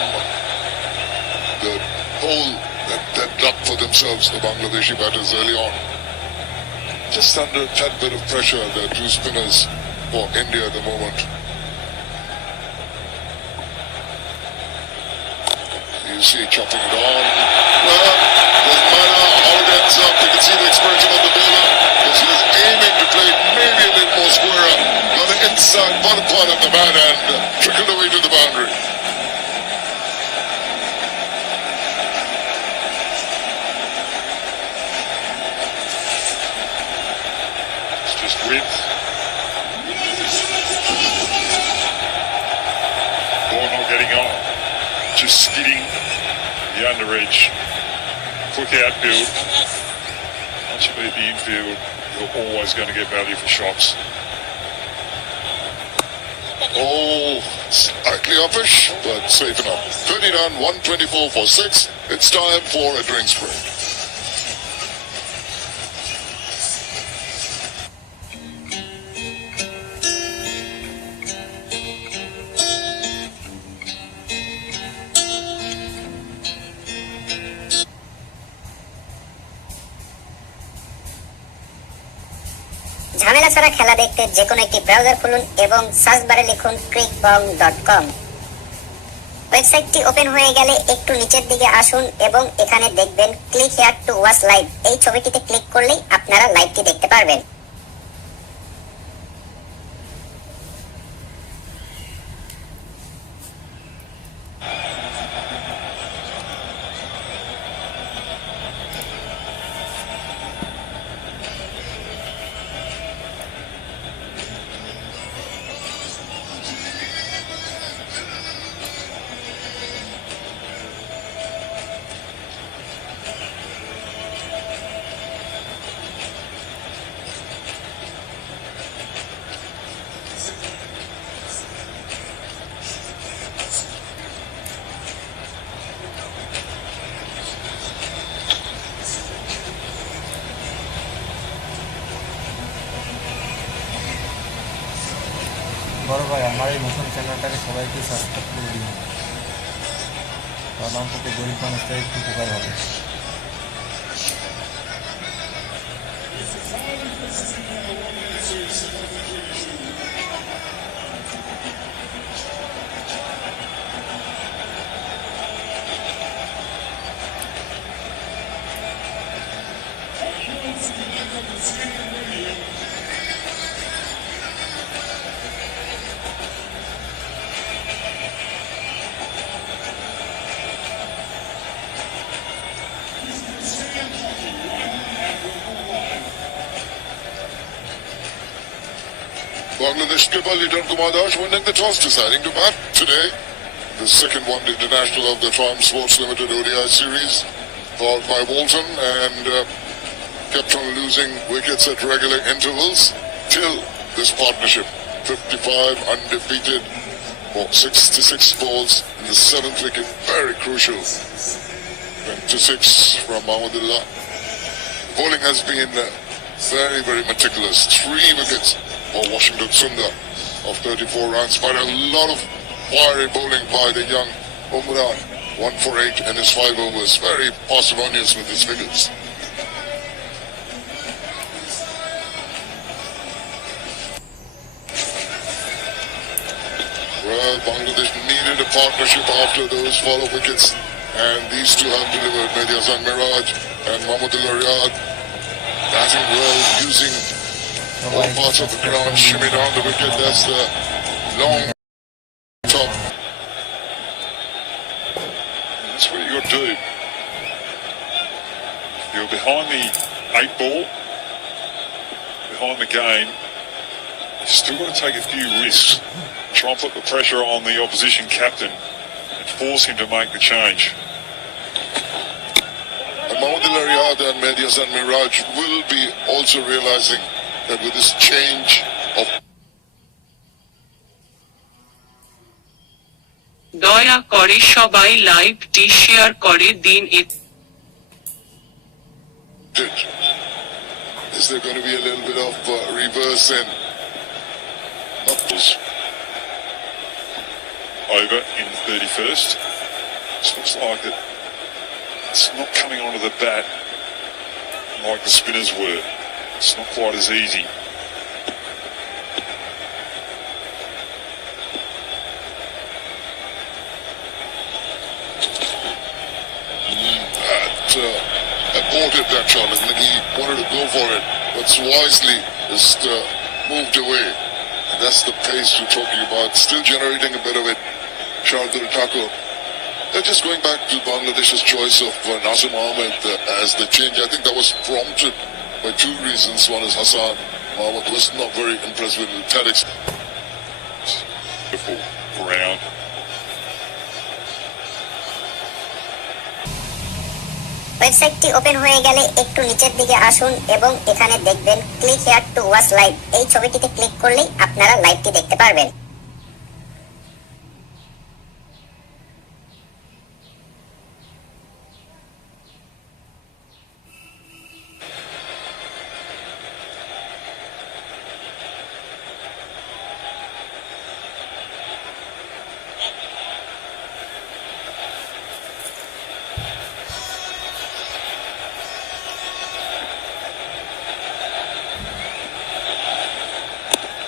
the hole that they dug for themselves, the Bangladeshi batters early on. Just under a tad bit of pressure, the two spinners for India at the moment. You see chopping it on. Well, doesn't matter how it ends up. You can see the expression of the bowler because he was aiming to play maybe a little more squarer. Got the inside bottom part of the bat and trickled away to the boundary. It's just width. the under edge, quick outfield. Once you beat the infield, you're always going to get value for shots. Oh, slightly offish, but safe enough. 30 down, 124 for 6. It's time for a drinks break. ঝামেলা ছাড়া খেলা দেখতে যে কোনো একটি browser খুলুন এবং search বারে লিখুন crickbong.com। ওয়েবসাইটটি ওপেন হয়ে গেলে একটু নিচের দিকে আসুন এবং এখানে দেখবেন click here to watch live. এই ছবিটিতে ক্লিক করলেই আপনারা লাইভটি দেখতে পারবেন। বড় ভাই আমার এই নতুন চ্যানেলটাকে সবাইকে সাবস্ক্রাইব করে দিন, তাহলে অন্তত গরিব মানুষটা একটু উপকার হবে। Bangladesh triple leader Kumar Das winning the toss, deciding to bat today. The second one international of the Turnip Sports Limited ODI series, followed by Walton, and kept on losing wickets at regular intervals till this partnership. 55 undefeated for 66 balls in the 7th wicket, very crucial. 26 from Mahmudullah. Bowling has been very, very meticulous. 3 wickets for Washington Sundar of 34 runs, but a lot of fiery bowling by the young Umran. 1 for 8 in his 5 overs. Very parsimonious with his figures. Well, Bangladesh needed a partnership after those follow wickets, and these two have delivered. Mehdi Hasan Miraj and Mahmudullah Riyad batting well, using all parts of the ground, shimmy down the wicket. That's the long top. That's what you got to do. You're behind the 8 ball, behind the game. You've still got to take a few risks. Try and put the pressure on the opposition captain and force him to make the change. And Mahmudullah Riyad and Mehdi Hasan Miraj will be also realizing that with this change of দয়া করে সবাই লাইভটি share করে দিন। is there going to be a little bit of reverse in Over in the 31st. It looks like it's not coming onto the bat like the spinners were. It's not quite as easy. Aborted that shot. I think he wanted to go for it, but wisely just moved away. And that's the pace you're talking about. Still generating a bit of it. Shardul Thakur. They're just going back to Bangladesh's choice of Nasir Ahmed as the change. I think that was prompted by 2 reasons. One is Hassan Mahmoud was not very impressed with athletics. Beautiful ground. ওয়েবসাইটটি open হয়ে গেলে একটু নিচের দিকে আসুন এবং এখানে দেখবেন click here to watch live. এই ছবিটিতে ক্লিক করলেই আপনারা লাইভটি দেখতে পারবেন।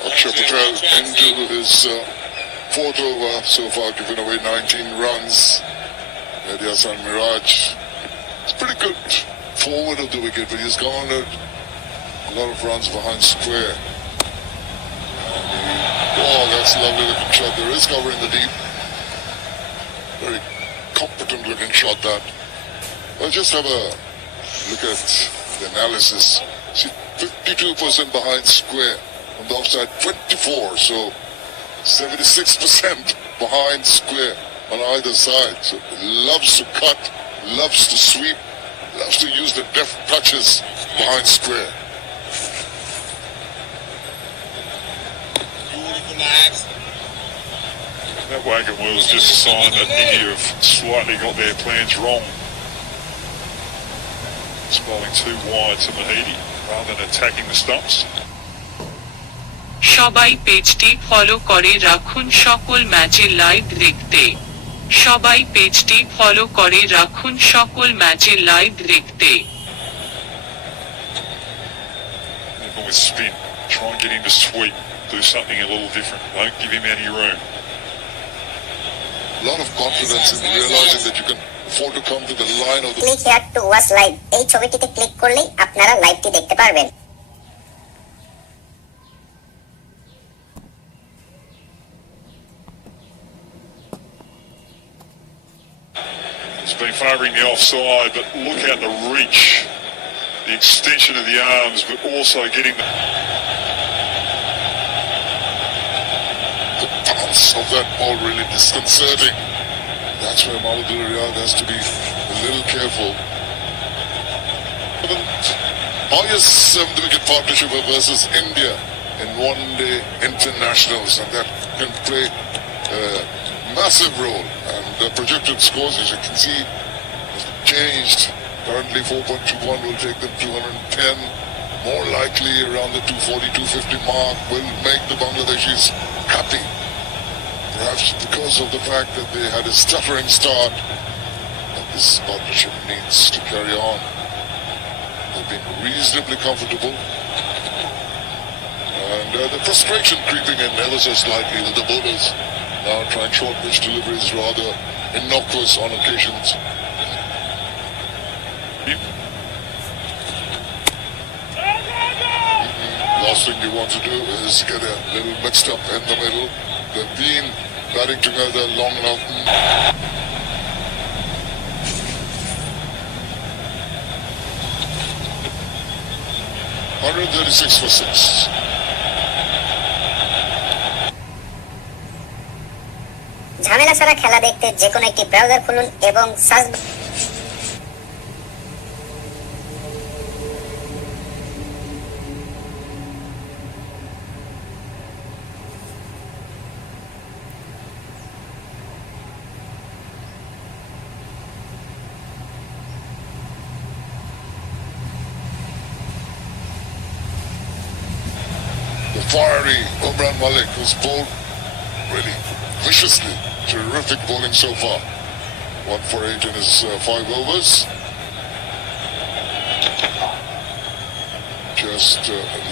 Akshay Patel into his fourth over so far, giving away 19 runs. Mehdi Hasan Miraj, it's pretty good forward of the wicket, but he's garnered a lot of runs behind square. Oh, that's a lovely looking shot. There is cover in the deep. Very competent looking shot that. Well, just have a look at the analysis. See, 52% behind square. On the offside, 24, so 76% behind square on either side. So loves to cut, loves to sweep, loves to use the deft touches behind square. That wagon wheel is just a sign that India have slightly got their plans wrong. It's bowling too wide to Mahidi rather than attacking the stumps. সবাই পেজটি follow করে রাখুন সকল ম্যাচের live দেখতে। সবাই পেজটি follow করে রাখুন সকল ম্যাচের লাইভ দেখতে। Even with spin, try and get him to sweep. Do something a little different. Don't give him any room. A lot of confidence in realizing that you can afford to come to the line of the... click here to watch live. এই ছবিটিতে click করলেই আপনারা লাইভটি দেখতে পারবেন। It's been favouring the offside, but look at the reach, the extension of the arms, but also getting the bounce of that ball really disconcerting. That's where Mahmood Riyad has to be a little careful. Highest 7th wicket partnership versus India in one-day internationals, and that can play a massive role. And the projected scores, as you can see, have changed. Currently 4.21 will take them 210. More likely around the 240, 250 mark will make the Bangladeshis happy. Perhaps because of the fact that they had a stuttering start, and this partnership needs to carry on. They've been reasonably comfortable, and the frustration creeping in ever so slightly with the bowlers now trying short pitch deliveries rather innocuous on occasions. Last thing you want to do is get a little mixed up in the middle. They've been batting together long enough. 136 for 6. ঝামেলা ছাড়া খেলা দেখতে যে কোনো একটি browser খুলুন এবং search The fiery Umran Malik, who's bowled really viciously. Terrific bowling so far. 1 for 8 in his 5 overs. Just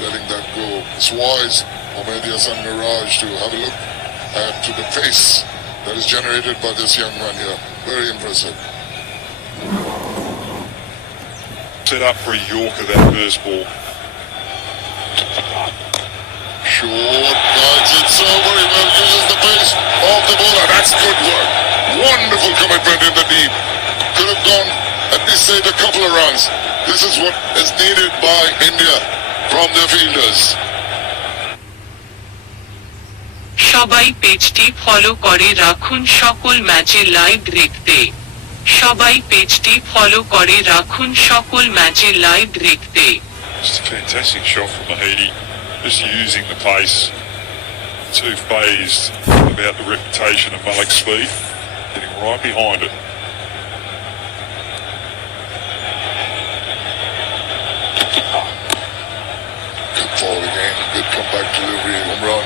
letting that go. It's wise for Mehdi Hasan Miraj to have a look at the pace that is generated by this young man here. Very impressive. set up for a Yorker, that first ball. Short guides it so very well, uses the pace of the bowler. That's good work. Wonderful commitment in the deep. Could have gone at least saved a couple of runs. This is what is needed by India from their fielders. সবাই পেজটি follow করে রাখুন সকল ম্যাচের live দেখতে। সবাই পেজটি follow করে রাখুন সকল ম্যাচের লাইভ দেখতে। Just a fantastic shot from Mahidi, just using the pace. Too phased about the reputation of Malik's speed, getting right behind it. Good ball again, good comeback delivery. Imran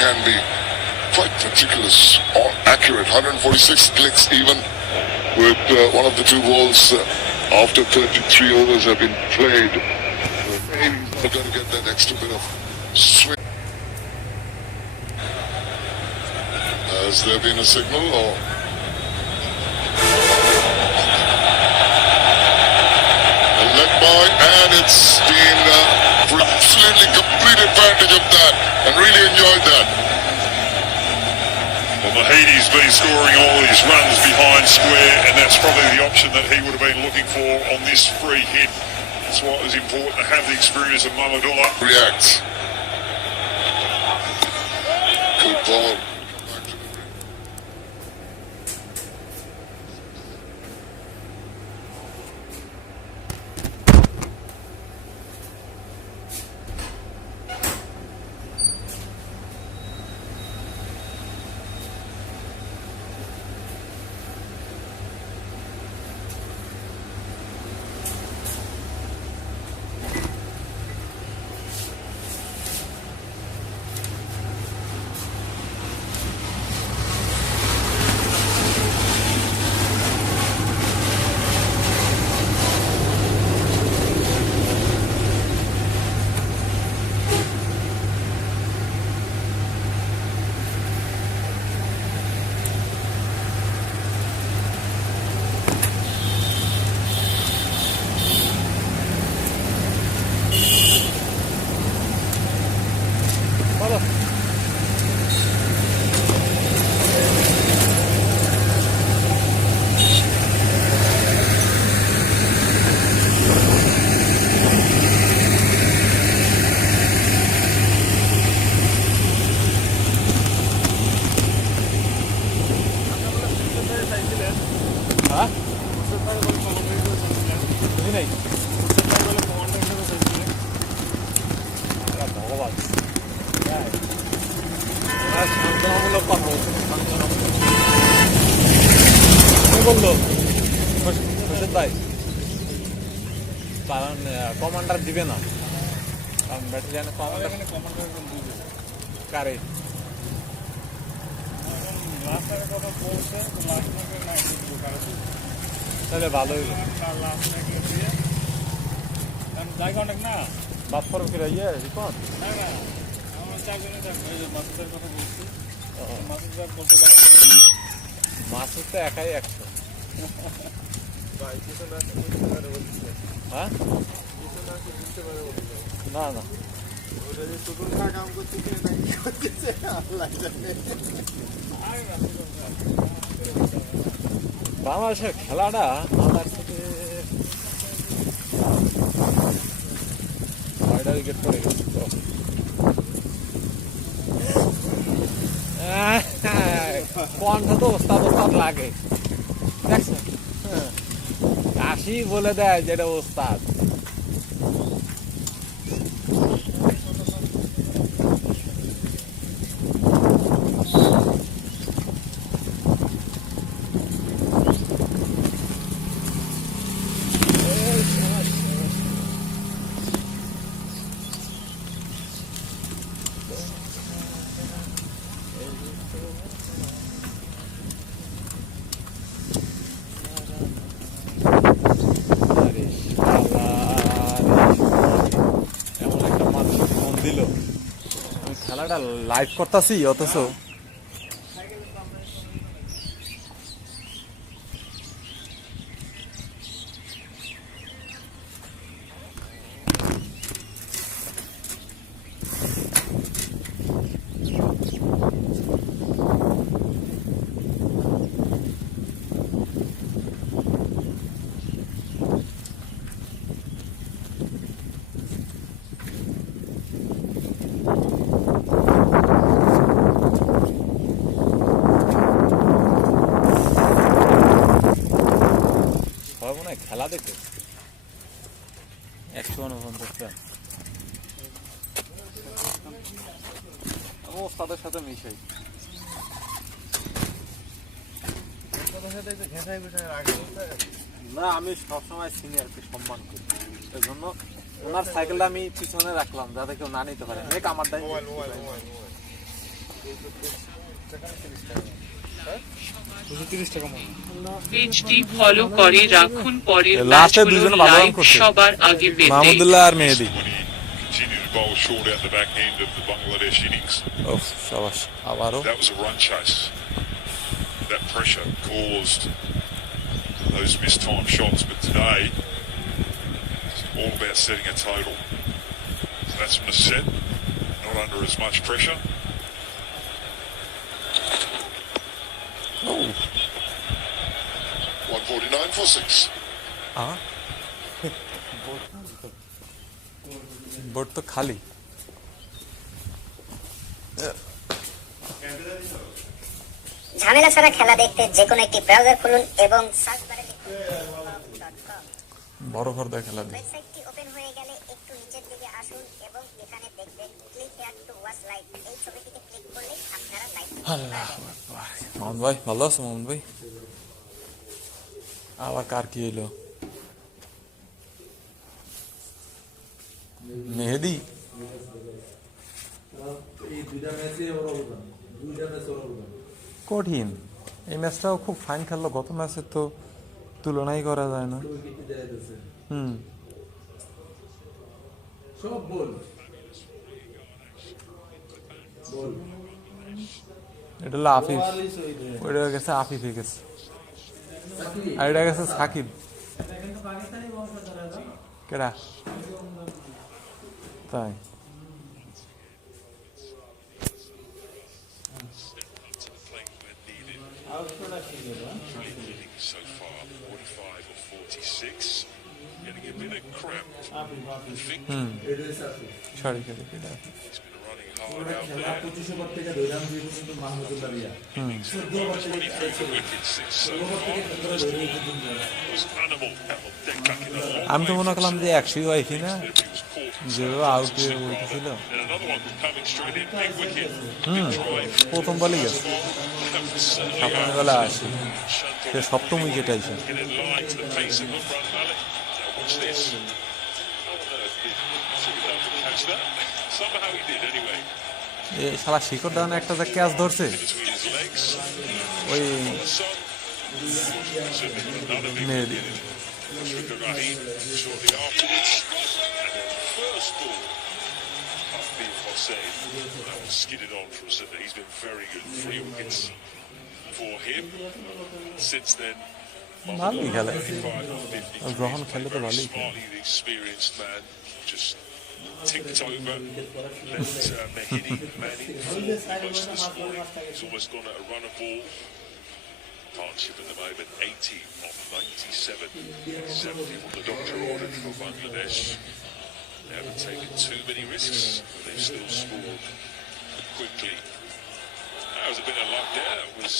can be quite meticulous, accurate. 146 clicks even with one of the two balls after 33 overs have been played. Maybe he's going to get that extra bit of swing. Has there been a signal or? A leg by, and it's been absolutely complete advantage of that and really enjoyed that. Well, Mahidi's been scoring all his runs behind square, and that's probably the option that he would have been looking for on this free hit. That's why it was important to have the experience of Mamadullah. Reacts. Good ball. Commander দিবে না, কারণ ব্যাটালিয়ানে commander কারে তাহলে ভালোই জায়গা অনেক না বাদ ফরম কিরা ইয়ে রিপন মাসুদ তো একাই 100 হ্যাঁ না না বাংলাদেশের খেলাটা আমার থেকে 6টা উইকেট পড়ে গেছে তো কণ্ঠ তো ওস্তাদ ওস্তাদ লাগে দেখছেন কাশি বলে দেয় যেটা ওস্তাদ খেলাটা লাইভ করতেছি অথচ ওস্তাদের সাথে মিশাই। না, আমি সবসময় সিনিয়রকে সম্মান করি, এই জন্য ওনার সাইকেলটা আমি পিছনে রাখলাম যাতে কেউ না নিতে পারে। এক আমার দায় পেজটি ফলো করে রাখুন পরের লাস্টে ম্যাচগুলো দুজনে ভালো রান লাইভ করছে, সবার আগে পেতে। মাহমুদুল্লাহ আর মেহেদি। Continue to bowl short out the back end of the Bangladesh innings. ওহ শাবাশ, আবারও That was a run chase. That pressure caused those mistimed shots, but today it's all about setting a total. So that's from the set, not under as much pressure. Oh. 149 for 6. Board তো খালি। ঝামেলা ছাড়া খেলা দেখতে যে কোনো একটি browser খুলুন এবং সার্চ বারে লিখুন বড় পর্দায় খেলা দিই। ওয়েবসাইটটি ওপেন হয়ে গেলে একটু নিচের দিকে আসুন এবং এখানে দেখবেন click here to watch live. এই ছবিটিতে ক্লিক করলে আপনারা লাইভ আল্লাহু আকবার। মামুন ভাই ভালো আছো? মামুন ভাই আবার কার কি এলো? মেহেদি কঠিন। এই ম্যাচটাও খুব ফাইন খেললো, গত ম্যাচের তো তুলনাই করা যায় না। এটা হলো আফিফ, ওইটা গেছে আফিফ হয়ে গেছে, আর এটা গেছে সাকিব। কেডা তাই? So far, 45 or 46. Getting a bit of cramp. Sorry কেডা কেডা He's been running hard out there. 23 wickets so far. Was animal deck back in the long আমি তো মনে করলাম যে 100 হয়েছি না, he was caught. যে আউট দিয়ে বলতেছিল। And another one coming straight in, big wicket. Big drive. প্রথম বলই গেছে, That was certainly সামনে বেলা আসি, সে সপ্তম উইকেট আইছে। get in line to the pace of Umran Malik. Now watch this. How on earth did Sugandar catch that? Somehow he did anyway. এ শালা শিকড় ডাউনে একটা যে ক্যাচ ধরছে, Between his legs. ওই Son. Another big Mehedi. Ashfaq Rahim shortly afterwards. And then first ball. Hafiz Hossein. That was skidded on from Sydney. He's been very good. 3 wickets for him. Since then, ভালোই খেলে, 55 or 53. যখন খেলে তো ভালোই খেলে। Smartly, the experienced man, just ticked over, let Mehidi man in for most this morning. He's almost gone at a run of ball. Partnership at the moment, 80 off 97. 70 what the doctor ordered for Bangladesh. They haven't taken too many risks, but they've still scored quickly. That was a bit of luck there. That was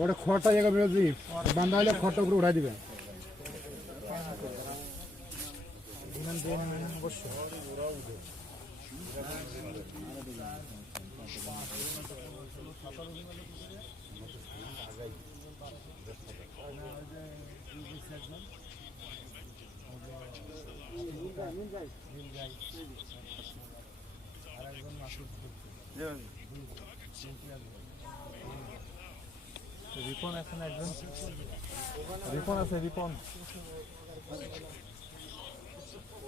ওটা খড়টা জায়গা বেরোচ্ছি বান্ধা হলে খড়টা উপরে উঠাই দিবেন রিপন আছে না একজন রিপন আছে রিপন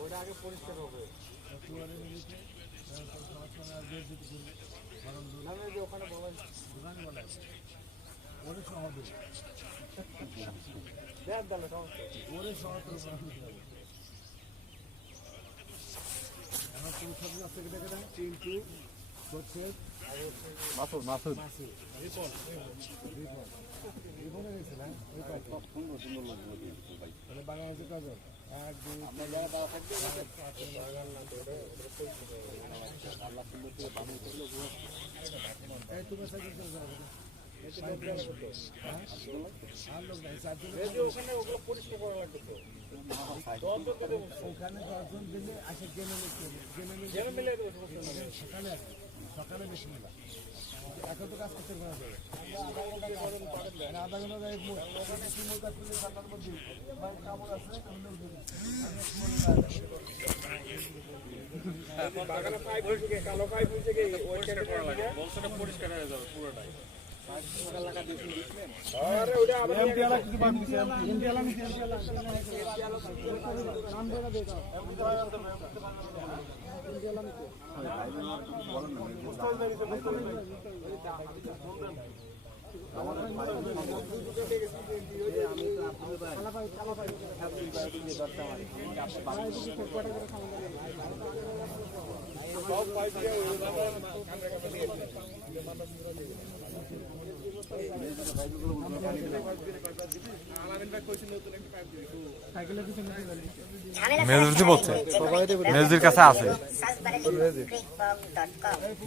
ওটা আগে পরিষ্কার হবে ওখানে মোবাইল দোকান বলে ওরে শহর দেখ দালে ওরে শহর আমার কোন সব আছে দেখে দেন চিন্টু হচ্ছে মাসুদ মাসুদ রিপন রিপন রিপনে গেছে না ওই পাই সুন্দর সুন্দর লাগবে ভাই তাহলে বাংলাদেশে কাজ এক দুই আমরা যারা দাও থাকবে বাগান না করে আল্লাহ সুন্দর করে বাবু করলো এই তুমি সাইকেল চলে যাবে এটা বদলা লাগবে আর লোক নাই সাইকেল এই যে ওখানে ওগুলো পরিষ্কার করা লাগবে তো ওখানে 10 জন দিলে আসে গেমে মিলে সকালে আসবে সকালে বেশি মেলা এখন তো কাজ করতে পারা যাবে আধা ঘন্টা কাপড় আছে কালো পাইপ পরিষ্কার হয়ে যাবে পুরোটাই মেজুর বলছে মেজুর কাছে আছে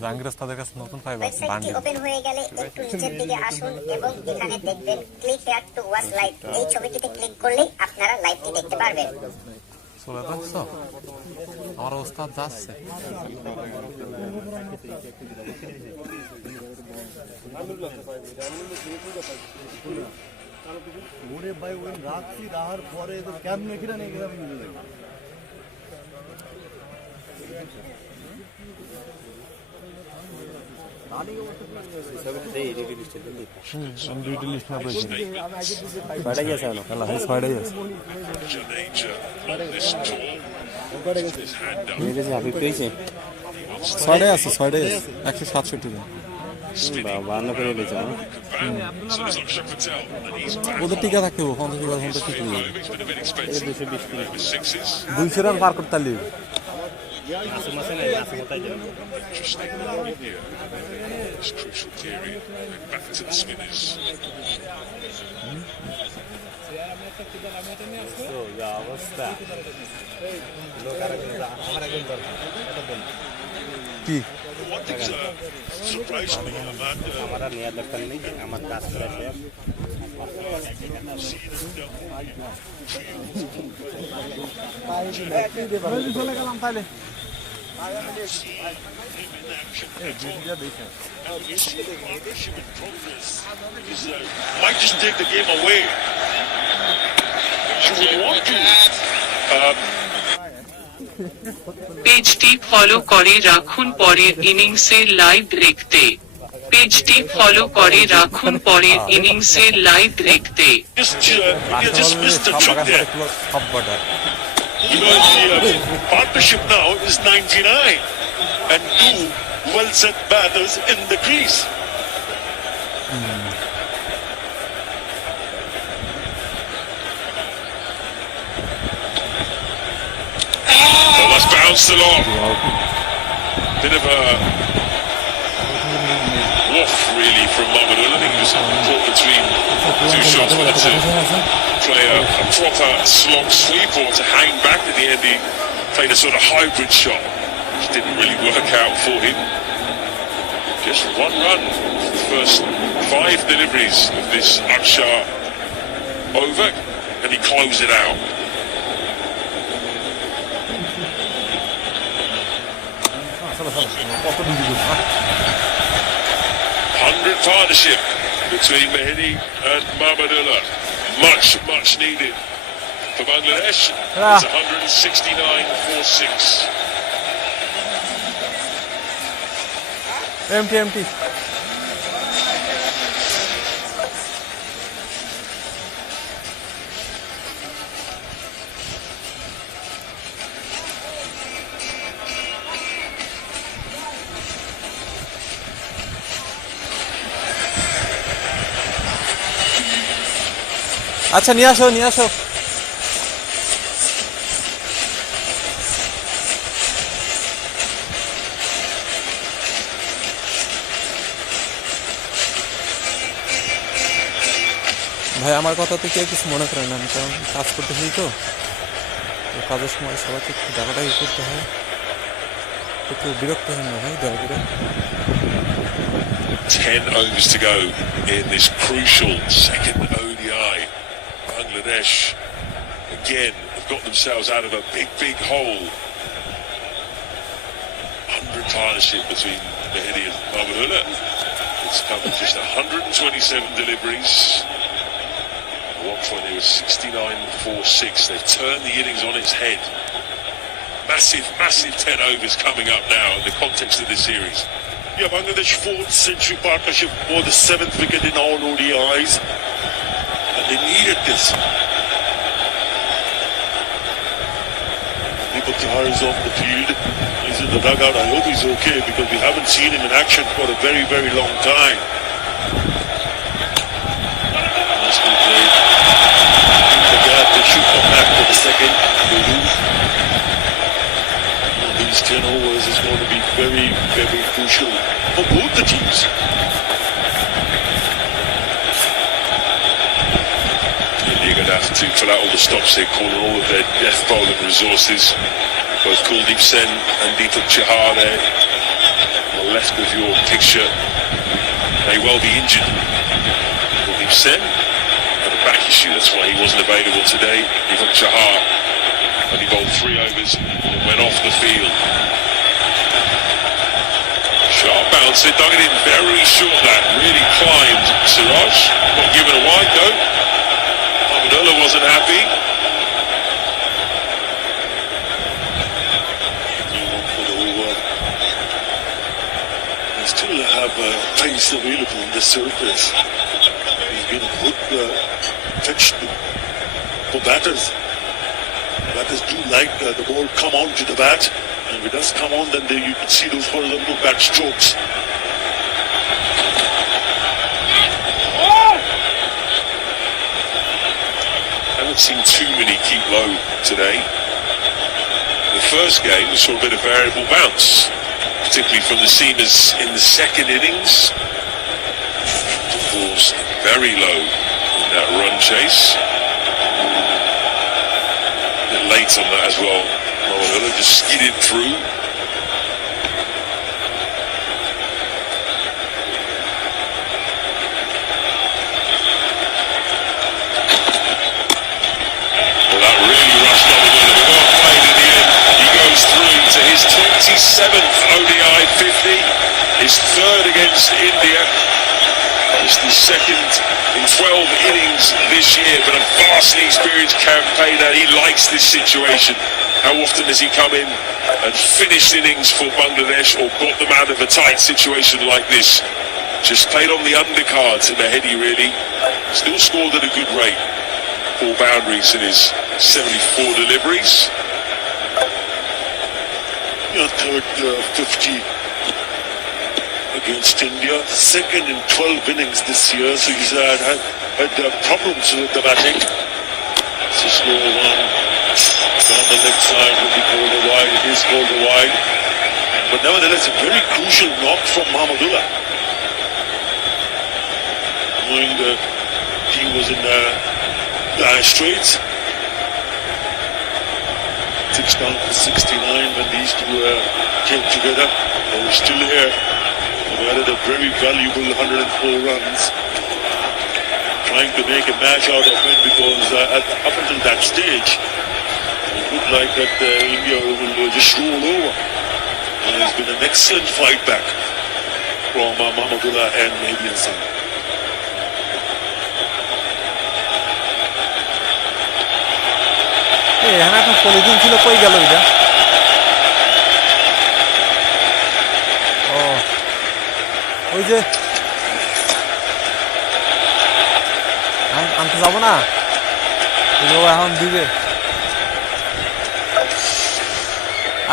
জাহাঙ্গীর তাদের কাছে নতুন ফাইবার বান্ডিল ওপেন হয়ে গেলে একটু নিচের দিকে আসুন এবং এখানে দেখবেন click here to watch live এই ছবিটিতে ক্লিক করলেই আপনারা লাইভটি দেখতে পারবেন চলে যাচ্ছে আমার ওস্তাদ যাচ্ছে ওরে ভাই ওই রাত্রি রাহার পরে তো ক্যাম্প মেখিরা নিয়ে গেলাম ছয়টাই আছে 167 ওদের টিকা থাকতে 50 ঠিক 200 রান পার করতে পারলি কি আমার আর নেওয়ার দরকার নেই আমার কাজ করা চলে গেলাম তাহলে Might just take the game away. You would want to. পেজটি ফলো করে রাখুন পরের ইনিংসের লাইভ দেখতে পেজটি ফলো করে রাখুন পরের ইনিংসের লাইভ দেখতে Just missed the trick there. You know, the partnership now is 99 and two well-set batters in the crease. Oh, that's bounced along. Bit of a off really from Mahmudullah. I think he was caught between two shots, whether to play a proper slog sweep or to hang back. At the end he played a sort of hybrid shot, which didn't really work out for him. Just one run for the first 5 deliveries of this Akshar over, and he closed it out. 100 partnership between Mehdi and Mahmudullah. Much needed for Bangladesh. It's 169-46. empty. আচ্ছা নিয়ে আসো ভাই আমার কথা তো কেউ কিছু মনে করেন না, আমি কারণ কাজ করতেছি তো কাজের সময় সবাইকে একটু জায়গাটা করতে হয়, একটু বিরক্ত হয় না ভাই দয়া করে। 10 overs to go in this crucial second ODI. Bangladesh again have got themselves out of a big hole. 100 partnership between Mehdi and Mahmudullah. It's covered just 127 deliveries. At one point they were 69-46. They've turned the innings on its head. Massive 10 overs coming up now in the context of this series. Yeah, Bangladesh 4th century partnership for the 7th wicket in all ODIs. And they needed this. Deepak Chahar is off the field. He's in the dugout. I hope he's okay because we haven't seen him in action for a very long time. Nicely played. In the gap, they should come back for the second. They do. These 10 overs is going to be very crucial for both the teams. You're going to have to fill out all the stops they're calling, all of their death bowling resources. Both Kuldeep Sen and Deepak Chahar there on the left of your picture may well be injured. Kuldeep Sen had a back issue, that's why he wasn't available today. Deepak Chahar only bowled 3 overs and went off the field. Sharp bouncer, dug it in very short, that really climbed Siraj. Not given a wide though. Mahmudullah wasn't happy. For the over. They still have pace available on the surface. He's been a good pitch for batters. Batters do like the ball come on to the bat, and if it does come on, then you can see those horizontal bat strokes. Haven't seen too many keep low today. The first game we saw a bit of variable bounce, particularly from the seamers in the second innings. The balls very low in that run chase. Late on that as well. Mahmudullah just skidded through. Well, that really rushed Mahmudullah, but well played in the end. He goes through to his 27th ODI 50, his 3rd against India. It's the 2nd in 12 innings this year, but a vastly experienced campaigner. He likes this situation. How often has he come in and finished innings for Bangladesh or got them out of a tight situation like this? Just played on the undercard to Mehdi really. Still scored at a good rate. 4 boundaries in his 74 deliveries. Your 3rd 50 against India, 2nd in 12 innings this year, so he's had problems with the batting. It's a slow one. Down the leg side will be called a wide. It is called a wide. But nevertheless, a very crucial knock from Mahmudullah. was in dire straits. 6 down to 69 when these two came together. They were still here. They added a very valuable 104 runs, trying to make a match out of it because up until that stage, it looked like that India will just roll over. And it's been an excellent fight back from Mahmudullah and Mehdi Hassan. এখানে একটা polythene ছিল, কই গেল এটা? ও ওই যে আনতে যাবো না, ও এখন দিবে।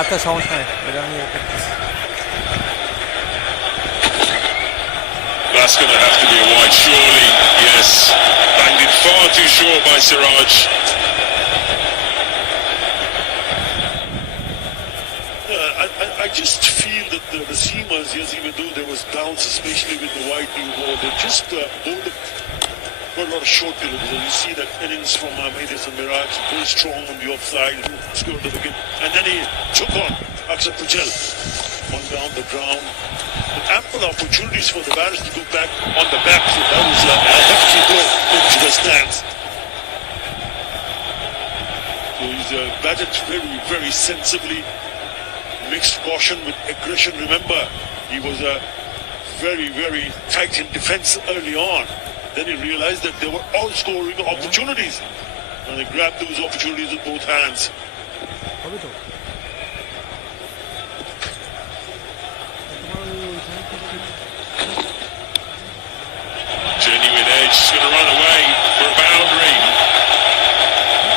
আচ্ছা সমস্যা নেই, এটা আমি That's going to have to be a wide, surely. Yes, banged it far too short by Siraj. I just feel that the seamers, yes, even though there was bounce, especially with the wide new ball, they just bowled for a lot of short deliveries. And you see that innings from Mehdi and Miraj, very strong on the offside, who scored the wicket. And then he took on Akshar Patel, one down the ground. With ample opportunities for the batters to go back on the back foot. That was a hefty blow into the stands. So he's batted very, very sensibly. Mixed caution with aggression. Remember, he was very, very tight in defence early on. Then he realized that they were all scoring opportunities. And he grabbed those opportunities with both hands. Genuine edge, he's going to run away for a boundary.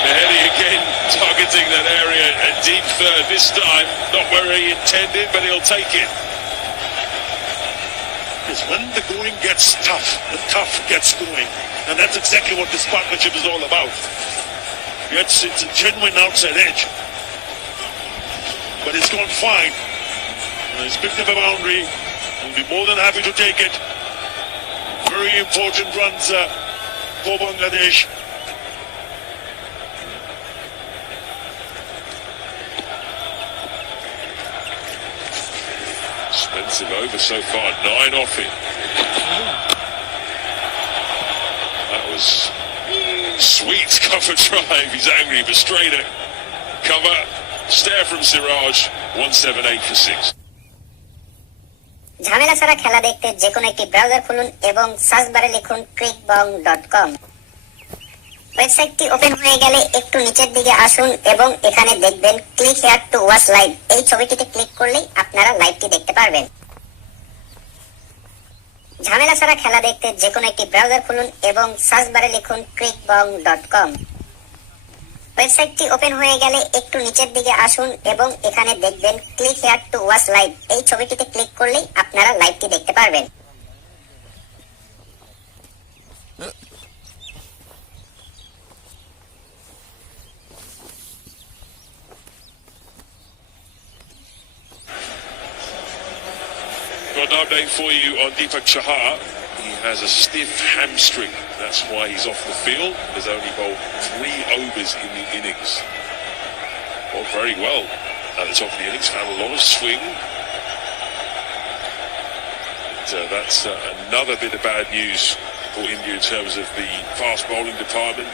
Mehdi again targeting that area, a deep third this time, not where he intended, but he'll take it. Because when the going gets tough, the tough gets going. And that's exactly what this partnership is all about. Yes, it's a genuine outside edge. But it's gone fine. And he's picked up a boundary. He'll be more than happy to take it. Very important runs for Bangladesh. Expensive over so far, 9 off it. That was sweet cover drive. He's angry, but straighter cover. Stare from Siraj, 178 for 6. ঝামেলা ছাড়া খেলা দেখতে যে কোনো একটি browser খুলুন এবং search বারে লিখুন crickbong.com। ওয়েবসাইটটি ওপেন হয়ে গেলে একটু নিচের দিকে আসুন এবং এখানে দেখবেন click here to watch live. এই ছবিটিতে ক্লিক করলেই আপনারা লাইভটি দেখতে পারবেন। ঝামেলা ছাড়া খেলা দেখতে যে কোনো একটি ব্রাউজার খুলুন এবং সার্চ বারে লিখুন crickbong.com। ওয়েবসাইটটি ওপেন হয়ে গেলে একটু নিচের দিকে আসুন এবং এখানে দেখবেন click here to watch live. এই ছবিটিতে ক্লিক করলেই আপনারা লাইভটি দেখতে পারবেন। Got an update for you on Deepak Chahar. He has a stiff hamstring. That's why he's off the field. There's only bowled 3 overs in the innings. Bowled very well at the top of the innings. Found a lot of swing. But, that's another bit of bad news for India in terms of the fast bowling department.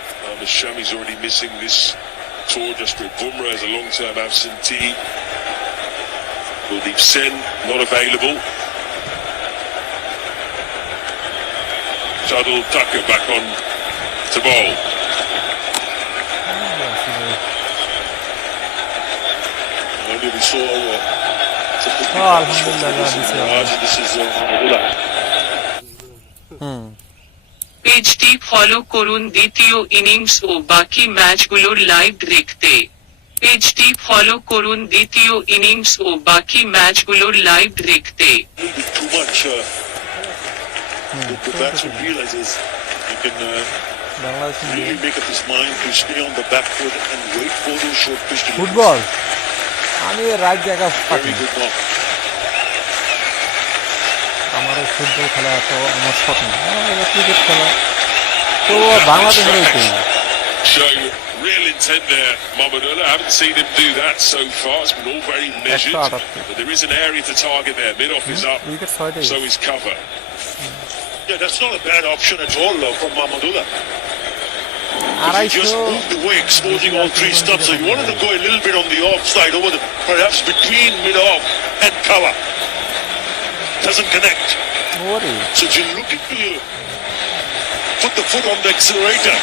Shami's already missing this tour. Jasprit Bumrah is a long-term absentee. Kuldeep Sen not available. Shadul Thakur back on to bowl. We saw this is পেজটি follow করুন দ্বিতীয় innings ও বাকি ম্যাচগুলোর live দেখতে। পেজটি follow করুন দ্বিতীয় innings ও বাকি ম্যাচগুলোর live দেখতে। too much. The batsman realizes he can really make up his mind to stay on the back foot and wait for those short pitch deliveries. Football আমি রাত জায়গা পাচ্ছি। Very good knock. আমারও football খেলা তো আমার স্বপ্ন, ক্রিকেট খেলা তো বাংলাদেশের ওইটাই Showing real intent there, Mamadou. I haven't seen him do that so far. It's been all very measured. But there is an area to target there. Mid-off is up, wicket 6টাই so is cover. Yeah, that's not a bad option at all from Mamadou. He just 250 moved away, exposing all three stumps. So you wanted to go a little bit on the offside, perhaps between mid-off and cover. Doesn't connect. ওরে So if you're looking to put the foot on the accelerator,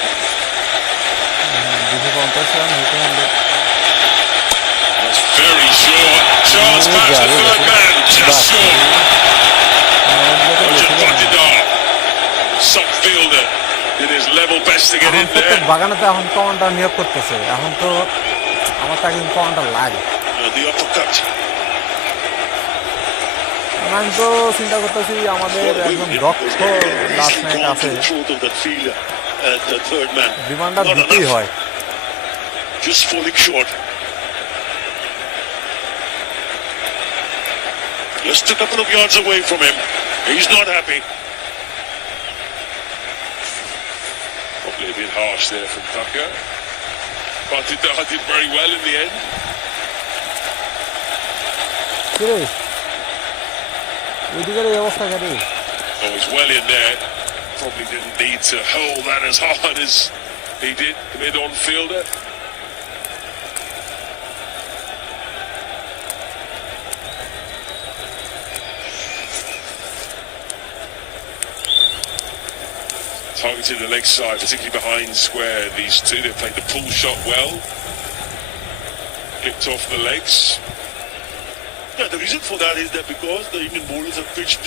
250 run হতে হলে That's very short. Chance back to third man. Just short. Just butted off. Some fielder did his level best to get এখন in প্রত্যেক there. বাগানে তো এখন commander নিয়োগ করতেছে এখন তো আমার তো একজন কমান্ডার লাগে the uppercut. আমি তো চিন্তা করতেছি আমাদের একজন দক্ষ লাস্ট নাইট আছে The third man. ডিমান্ডার দিতেই হয় Just falling short. Just a couple of yards away from him. He's not happy. Probably a bit harsh there from Tucker. But I did very well in the end. কিরে ওইদিকের এই অবস্থা কেন Oh, he's well in there. Probably didn't need to hold that as hard as he did, the mid-on fielder. Targeted the leg side, particularly behind square. These two, they played the pull shot well. Flicked off the legs. Yeah, the reason for that is that because the Indian bowlers have pitched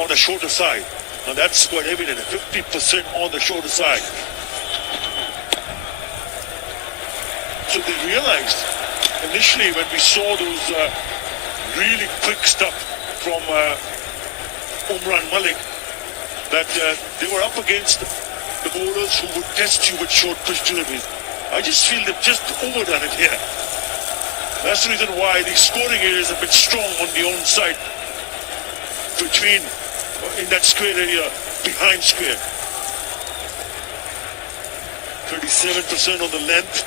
on the shorter side. And that's quite evident, 50% on the shorter side. So they realized initially when we saw those really quick stuff from Umran Malik that they were up against the bowlers who would test you with short pitch deliveries. I just feel they've just overdone it here. That's the reason why the scoring area is a bit strong on the onside between in that square area behind square. 37% on the length.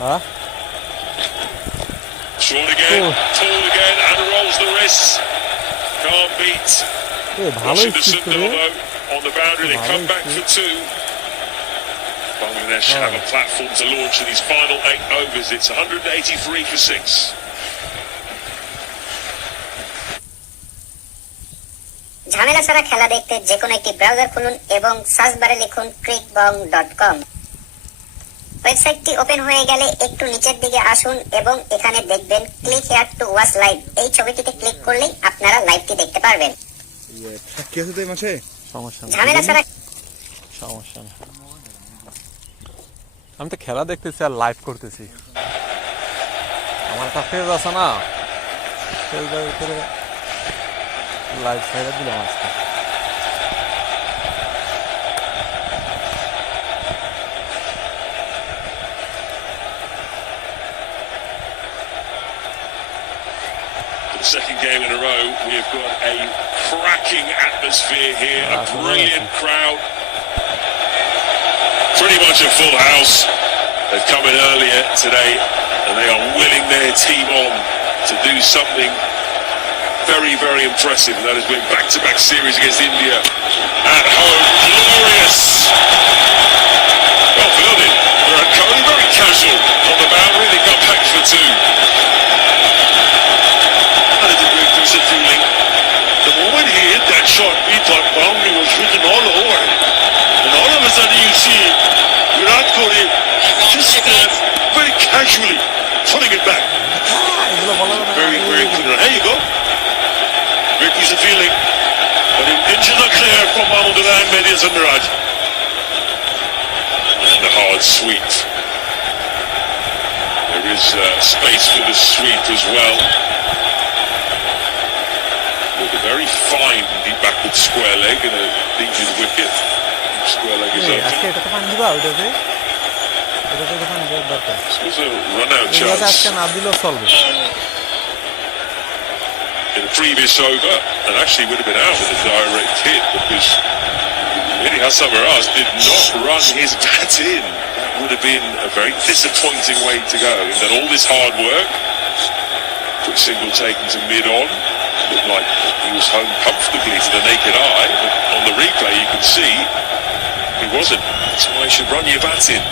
হ্যাঁ Short again, tall again, and rolls the wrists. Can't beat. ভালোই Rushing to ঠিক করে Sundar though on the boundary. They come back for two. Bangladesh have a platform to launch in these final 8 overs. It's 183 for 6. ঝামেলা ছাড়া খেলা দেখতে যে কোনো একটি ব্রাউজার খুলুন এবং সার্চ বারে লিখুন crickbong.com। ওয়েবসাইটটি ওপেন হয়ে গেলে একটু নিচের দিকে আসুন এবং এখানে দেখবেন click here to watch live. এই ছবিটিতে ক্লিক করলেই আপনারা লাইভটি দেখতে পারবেন। ঝামেলা ছাড়া সমস্যা নেই আমি তো খেলা দেখতেছি আর লাইভ করতেছি আমার একটা পেজ আছে না পেজের ভিতরে লাইভ ছাইড়া দিলাম আজকে Second game in a row, we've got a cracking atmosphere here, a brilliant crowd, pretty much a full house. They've come in earlier today and they are willing their team on to do something very, very impressive. That has been back-to-back series against India at home. Glorious! Well fielded. Virat Kohli very casual on the boundary. They got back for two. Feeling. The moment he hit that shot, we thought boundary was written all over it. And all of a sudden you see Virat Kohli just very casually putting it back. Very, very clear. There you go. Great piece of fielding. But intentions are clear from Mahmudullah and Mehdi Hasan Miraj. And the hard sweep. There is space for the sweep as well. With a very fine deep backward square leg and a deep in the wicket. Square leg is open. আজকে এটা তো পানি দিবা ওইটাতে এটা তো পানি দেওয়ার দরকার This was a run out এটা chance. আজকে না দিলেও চলবে in the previous over, and actually would have been out with a direct hit because Hassan Miraz did not run his bat in. That would have been a very disappointing way to go. He's done all this hard work. Quick single taken to mid-on. Looked like he was home comfortably to the naked eye, but on the replay you can see he wasn't. That's why you should run your bat in.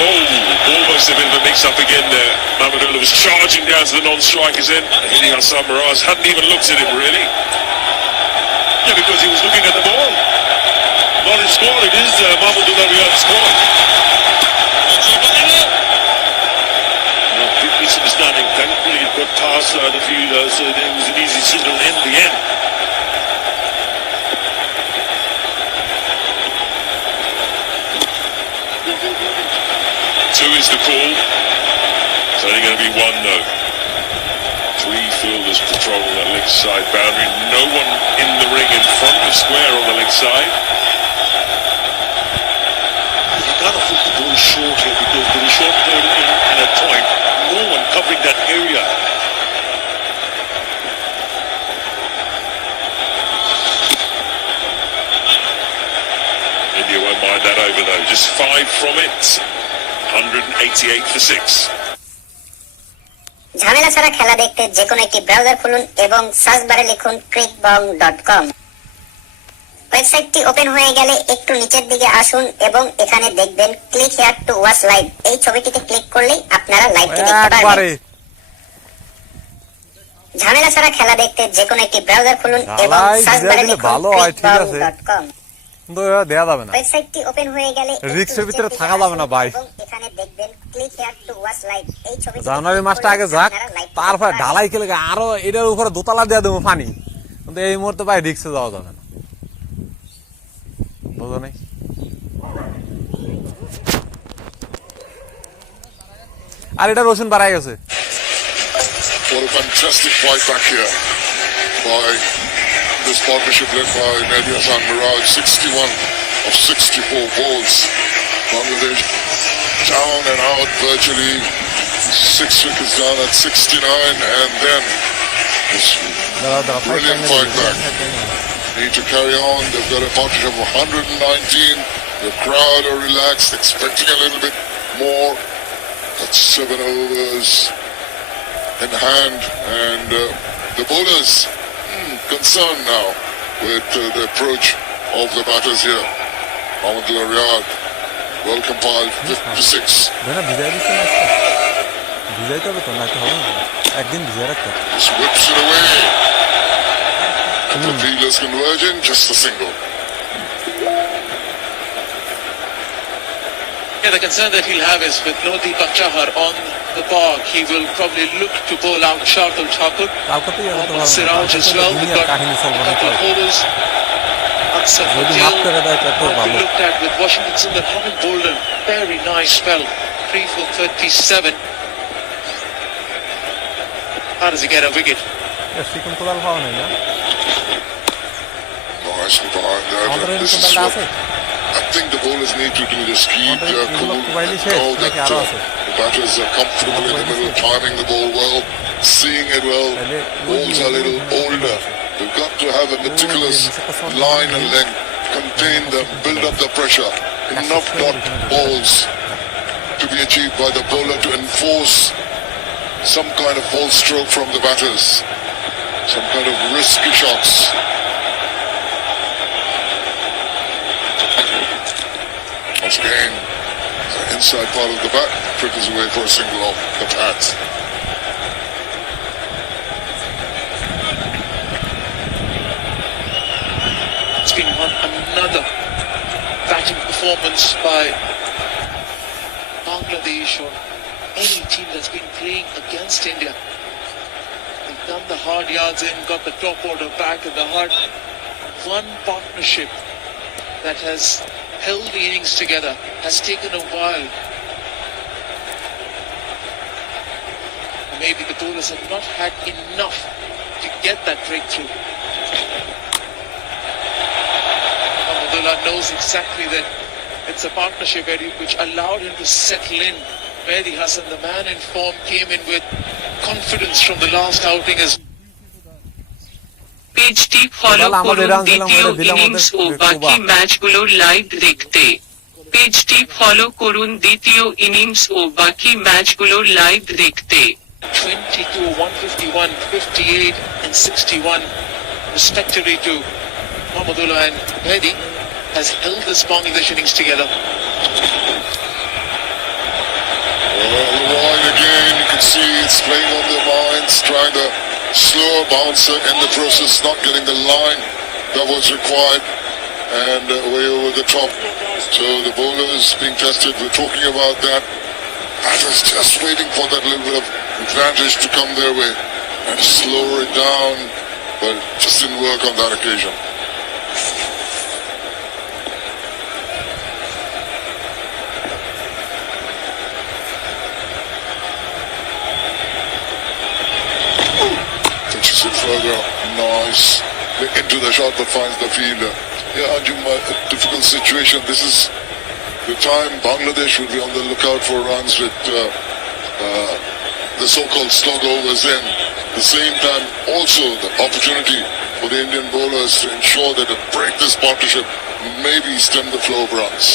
Oh, almost a bit of a mix-up again there. Mamadullah was charging down to the non-striker's end. Hitting Hassan Miraz hadn't even looked at him, really. Yeah, because he was looking at the ball. Not his score, it is Mamadullah Riyad's score. Big misunderstanding. Thankfully, it got past the fielder, so it was an easy signal in the end. Two is the call. It's only going to be one, though. Three fielders patrolling that leg side boundary. No one in the ring in front of square on the leg side. You gotta put the ball short here because there is short third in a point. No one covering that area. India won't mind that over, though. Just 5 from it. 188 for 6. ঝামেলা ছাড়া খেলা দেখতে যে কোনো একটি browser খুলুন এবং search বারে লিখুন crickbong.com। ওয়েবসাইটটি ওপেন হয়ে গেলে একটু নিচের দিকে আসুন এবং এখানে দেখবেন click here to watch live. এই ছবিটিতে ক্লিক করলেই আপনারা লাইভটি দেখতে পারবেন। ঝামেলা ছাড়া খেলা দেখতে যে কোনো একটি ব্রাউজার খুলুন এবং সার্চ বারে লিখুন crickbong.com। দেয়া যাবে না, ওয়েবসাইটটি ওপেন হয়ে গেলে রিক্সের ভিতরে থাকা যাবে না ভাই। এখানে দেখবেন click here to watch live. এই ছবিটি জানুয়ারি মাসটা আগে যাক, তারপরে ঢালাই খেলে আরো এটার উপরে দোতলা দিয়ে দেবো পানি, কিন্তু এই মুহূর্তে ভাই রিক্সে যাওয়া যাবে না, বুঝো নাই? আর এটা রসুন বাড়াই গেছে। What a fantastic fight back here by this partnership led by Mehdi Hassan Miraj. 61 of 64 balls. Bangladesh down and out virtually. 6 wickets down at 69, and then this brilliant fight back. Need to carry on. They've got a partnership of 119. The crowd are relaxed, expecting a little bit more. That's 7 overs in hand, and the bowlers concerned now with the approach of the batters here. Mamadullah Riyad, well compiled, 56. Just whips it away. The fielders converging, just a single. Yeah, the concern that he'll have is with no Deepak Chahar on the park, he will probably look to bowl out Shardul Thakur. Siraj as well. We've got a couple of bowlers. Ansar Patel, we looked at with Washington Sundar, having bowled a very nice spell. 3 for 37. How does he get a wicket? Nicely behind there. This is what I think the bowlers need to do. Just keep their cool. Know that the batters are comfortable in the middle, timing the ball well, seeing it well. Balls are a little older. They've got to have a meticulous line and length, contain them, build up the pressure. Enough dot balls to be achieved by the bowler to enforce some kind of ball stroke from the batters, some kind of risky shots. Once again, the inside part of the bat trickles away for a single off the pads. It's been another batting performance by Bangladesh or any team that's been playing against India. They've done the hard yards in, got the top order back in the heart. One partnership that has held the innings together has taken a while. Maybe the bowlers have not had enough to get that breakthrough. Abdullah knows exactly that it's a partnership which allowed him to settle in Mehdi Hassan, the man in form, came in with confidence from the last outing as পেজটি follow করুন দ্বিতীয় innings ও বাকি ম্যাচগুলোর live দেখতে। পেজটি follow করুন দ্বিতীয় innings ও বাকি ম্যাচগুলোর live দেখতে। 22, 151, 58 and 61 respectively to Mahmudullah and Mehdi has held this Bangladesh innings together. Well, the wide again, you can see it's playing on their minds, trying to slow a bouncer in the process, not getting the line that was required, and way over the top. So the bowlers being tested, we're talking about that. Batters just waiting for that little bit of advantage to come their way and slow it down, but it just didn't work on that occasion. Pitches it further, nice into the shot but finds the fielder. Yeah, Anjum, a difficult situation. This is the time Bangladesh will be on the lookout for runs with the so-called slog overs in. At the same time, also the opportunity for the Indian bowlers to ensure that they break this partnership, maybe stem the flow of runs.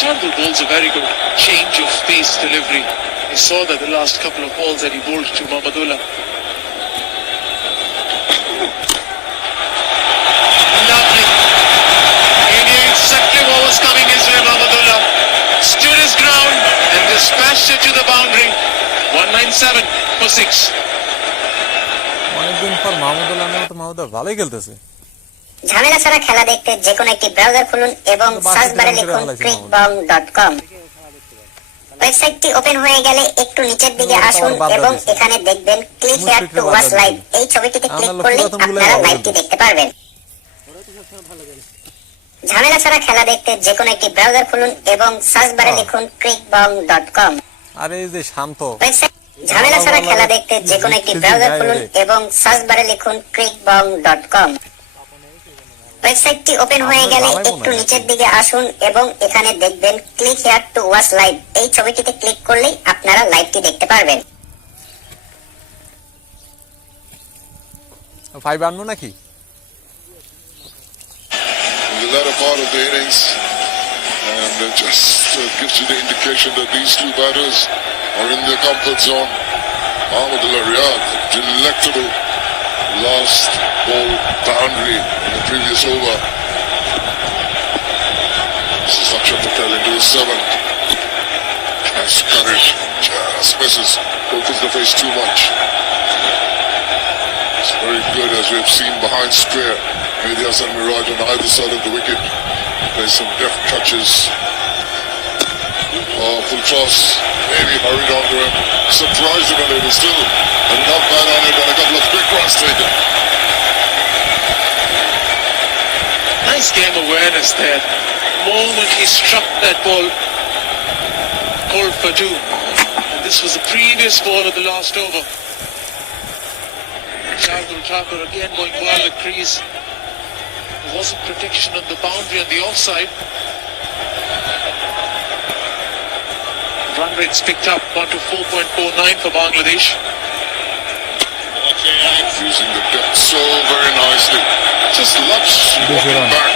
Shardul bowls a very good change of pace delivery. We saw that the last couple of balls that he bowled to Mahmudullah. Lovely. He knew exactly what was coming his way. Mahmudullah stood his ground and dispatched it to the boundary. 197 for 6. অনেকদিন পর মাহমুদুল্লাহ তো মাহমুদুল্লাহ ভালোই খেলতেছে। ঝামেলা ছাড়া খেলা দেখতে যে কোনো একটি ব্রাউজার খুলুন এবং সার্চ বারে লিখুন crickbong.com। ওয়েবসাইটটি ওপেন হয়ে গেলে একটু নিচের দিকে আসুন এবং এখানে দেখবেন click here to watch live. এই ছবিটিতে ক্লিক করলে আপনারা লাইভটি দেখতে পারবেন। ঝামেলা ছাড়া খেলা দেখতে যে কোনো একটি ব্রাউজার খুলুন এবং সার্চ বারে লিখুন crickbong.com। আরে এই যে শান্ত ঝামেলা ছাড়া খেলা দেখতে যে কোনো একটি ব্রাউজার খুলুন এবং সার্চ বারে লিখুন crickbong.com। ওয়েবসাইটটি ওপেন হয়ে গেলে একটু নিচের দিকে আসুন এবং এখানে দেখবেন click here to watch live. এই ছবিটিতে ক্লিক করলেই আপনারা লাইভটি দেখতে পারবেন। 5 রান নাকি? In the latter part of the innings, and it just gives you the indication that these two batters are in their comfort zone. Mahmudullah Riyad, delectable last ball boundary in the previous over. Saksha Patel into his 7th. Has courage, just misses, opens the face too much. It's very good, as we've seen behind square. Mehdi Hassan Miraj on either side of the wicket. There's some deft touches. Full toss, maybe hurried onto him. Surprised him a little, still enough man on it and a couple of quick runs taken. Nice game awareness there. The moment he struck that ball, called for 2. And this was the previous ball of the last over. Shardul Thakur again going wide the crease. There wasn't protection on the boundary on the offside. Run rates picked up, gone to 4.49 for Bangladesh. Using the depth so very nicely. Just loves walking back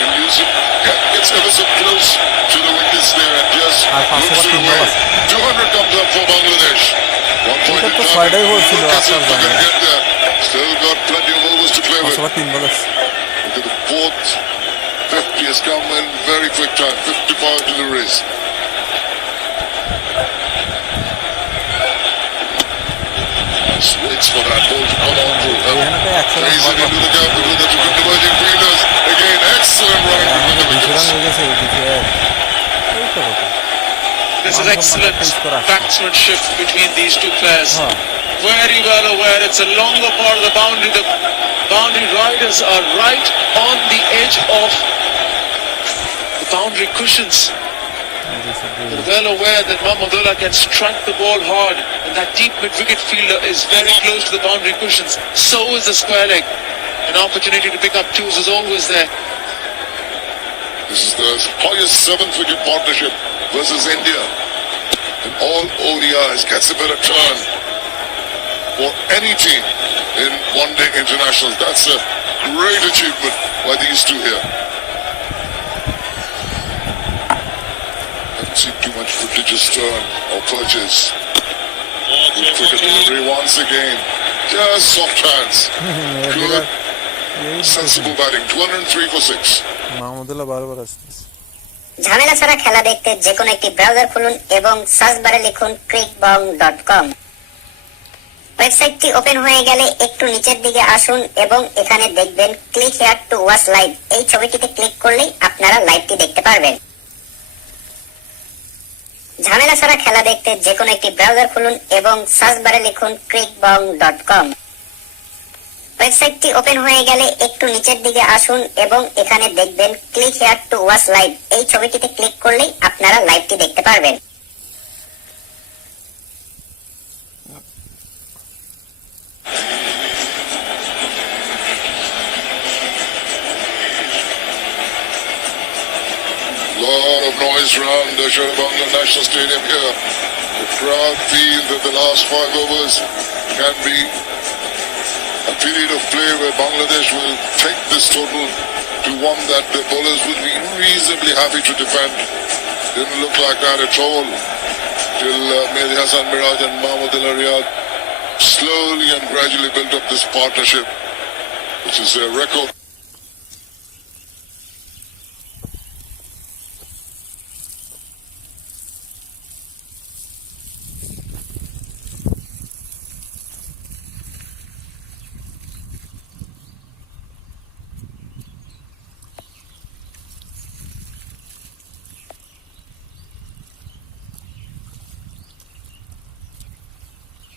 and using. Yeah, it's ever so close to the wickets there and just moves it away. 200 comes up for Bangladesh. 1 point in time. Get there. Still got plenty of overs to play with. Into the 4th, 50 has come in very quick time. 55 deliveries. Waits for that ball to come on through. Plays it into the gap with the diverging fielders. Again, excellent running between the wickets. This is excellent batsmanship between these two players. Very well aware it's a longer part of the boundary. The boundary riders are right on the edge of the boundary cushions. They're well aware that Mahmudullah can strike the ball hard, and that deep mid-wicket fielder is very close to the boundary cushions. So is the square leg. An opportunity to pick up 2s is always there. This is the highest seven-wicket partnership versus India. In all ODIs, gets a better turn for any team in one-day internationals. That's a great achievement by these two here. Haven't seen too much prodigious turn or purchase. Good cricket delivery once again. Just soft hands. Good, sensible batting. 203 for 6. Mahmudullah বারবার আসতেছে। ঝামেলা ছাড়া খেলা দেখতে যে কোনো একটি browser খুলুন এবং সার্চ বারে লিখুন crickbong.com। ওয়েবসাইটটি ওপেন হয়ে গেলে একটু নিচের দিকে আসুন এবং এখানে দেখবেন click here to watch live. এই ছবিটিতে ক্লিক করলেই আপনারা লাইভটি দেখতে পারবেন। ঝামেলা ছাড়া খেলা দেখতে যে কোনো একটি ব্রাউজার খুলুন এবং সার্চ বারে লিখুন crickbong.com। ওয়েবসাইটটি ওপেন হয়ে গেলে একটু নিচের দিকে আসুন এবং এখানে দেখবেন click here to watch live. এই ছবিটিতে ক্লিক করলেই আপনারা লাইভটি দেখতে পারবেন। Lot of noise around the Sharabangla National Stadium here. The crowd feel that the last 5 overs can be a period of play where Bangladesh will take this total to one that the bowlers will be reasonably happy to defend. Didn't look like that at all till Mehdi Hasan Miraj and Mahmudullah Riyad slowly and gradually built up this partnership, which is a record.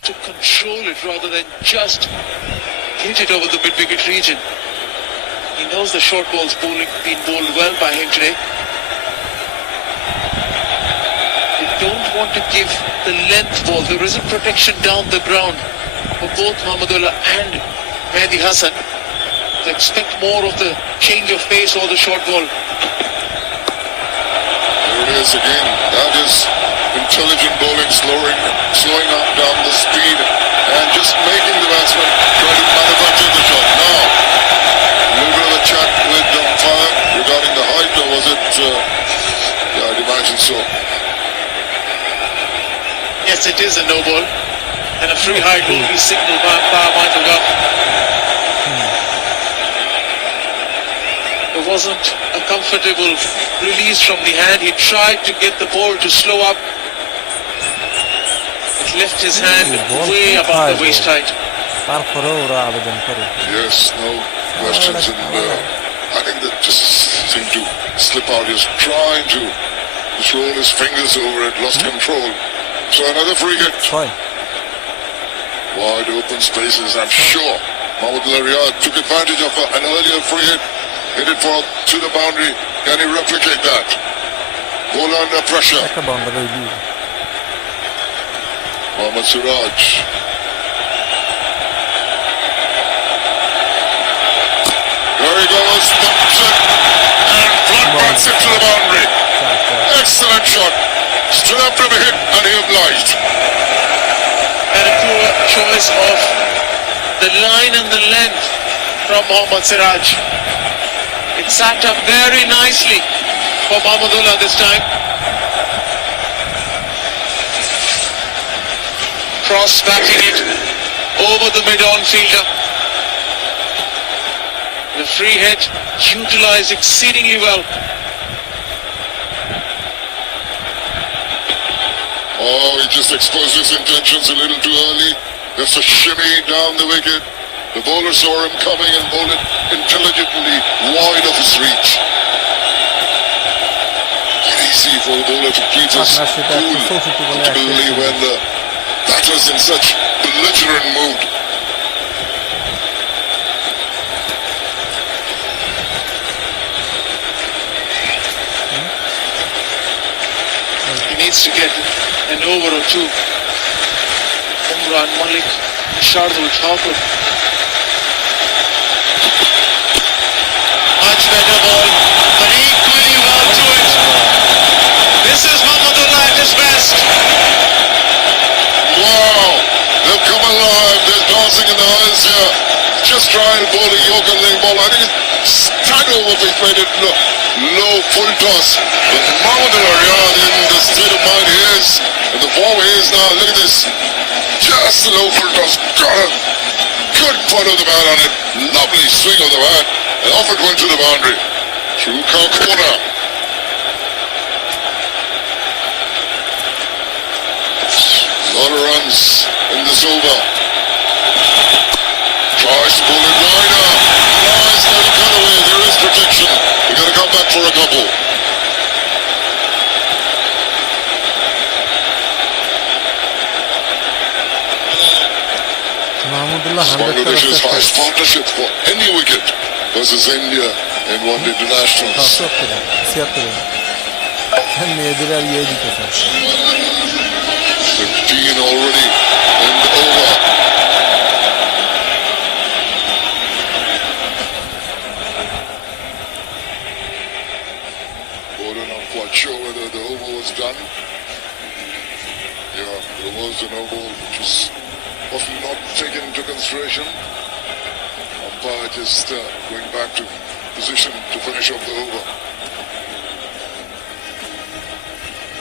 To control it rather than just hit it over the mid-wicket region. He knows the short ball's been bowled well by him today. You don't want to give the length ball. There isn't protection down the ground for both Mahmudullah and Mehdi Hasan. They expect more of the change of pace or the short ball. There it is again. That is intelligent bowling, slowing up down the speed and just making the batsman try to manufacture the shot. Now, a little bit of a chat with the umpire regarding the height, or was it? Yeah, I'd imagine so. Yes, it is a no ball. And a free height will be signalled by umpire Michael Duff. It wasn't a comfortable release from the hand. He tried to get the ball to slow up. It left his hand way above the waist height. Yes, no questions, and I think that just seemed to slip out. He was trying to roll his fingers over it, lost control. So another free hit. Wide open spaces, I'm sure. Mahmudullah Riyad took advantage of an earlier free hit. Hit it to the boundary. Can he replicate that? Ball under pressure. Mohammad Siraj. There he goes. And bats it to the boundary. Excellent shot. Stood up from a hit and he obliged. And a poor choice of the line and the length from Mohammad Siraj. It sat up very nicely for Mahmudullah this time. Cross batting it over the mid-on fielder. The free hit utilized exceedingly well. Oh, he just exposed his intentions a little too early. That's a shimmy down the wicket. The bowler saw him coming and bowled it intelligently wide of his reach. Not easy for the bowler to keep his cool, particularly when the batter's in such belligerent mood. He needs to get an over or two. Umran Malik, Shardul Thakur. Much better ball, but equally style bowling, Yorker laying ball. I think it's stand over if he played it low full toss. But Mohammad Al-Riyad in the state of mind he is, and the form he is now, look at this. Just a low full toss. Got a good putt of the bat on it. Lovely swing of the bat. And off it went to the boundary. Through cow corner. A lot of runs in this over. Tries to pull it wider. Nice little cutaway. There is protection. We're going to come back for a couple. Bangladesh's highest partnership for any wicket versus India in one day internationals. 15 already in the over. We're not quite sure whether the over was done. Yeah, there was an over which is often not taken into consideration. Umpire just going back to position to finish off the over.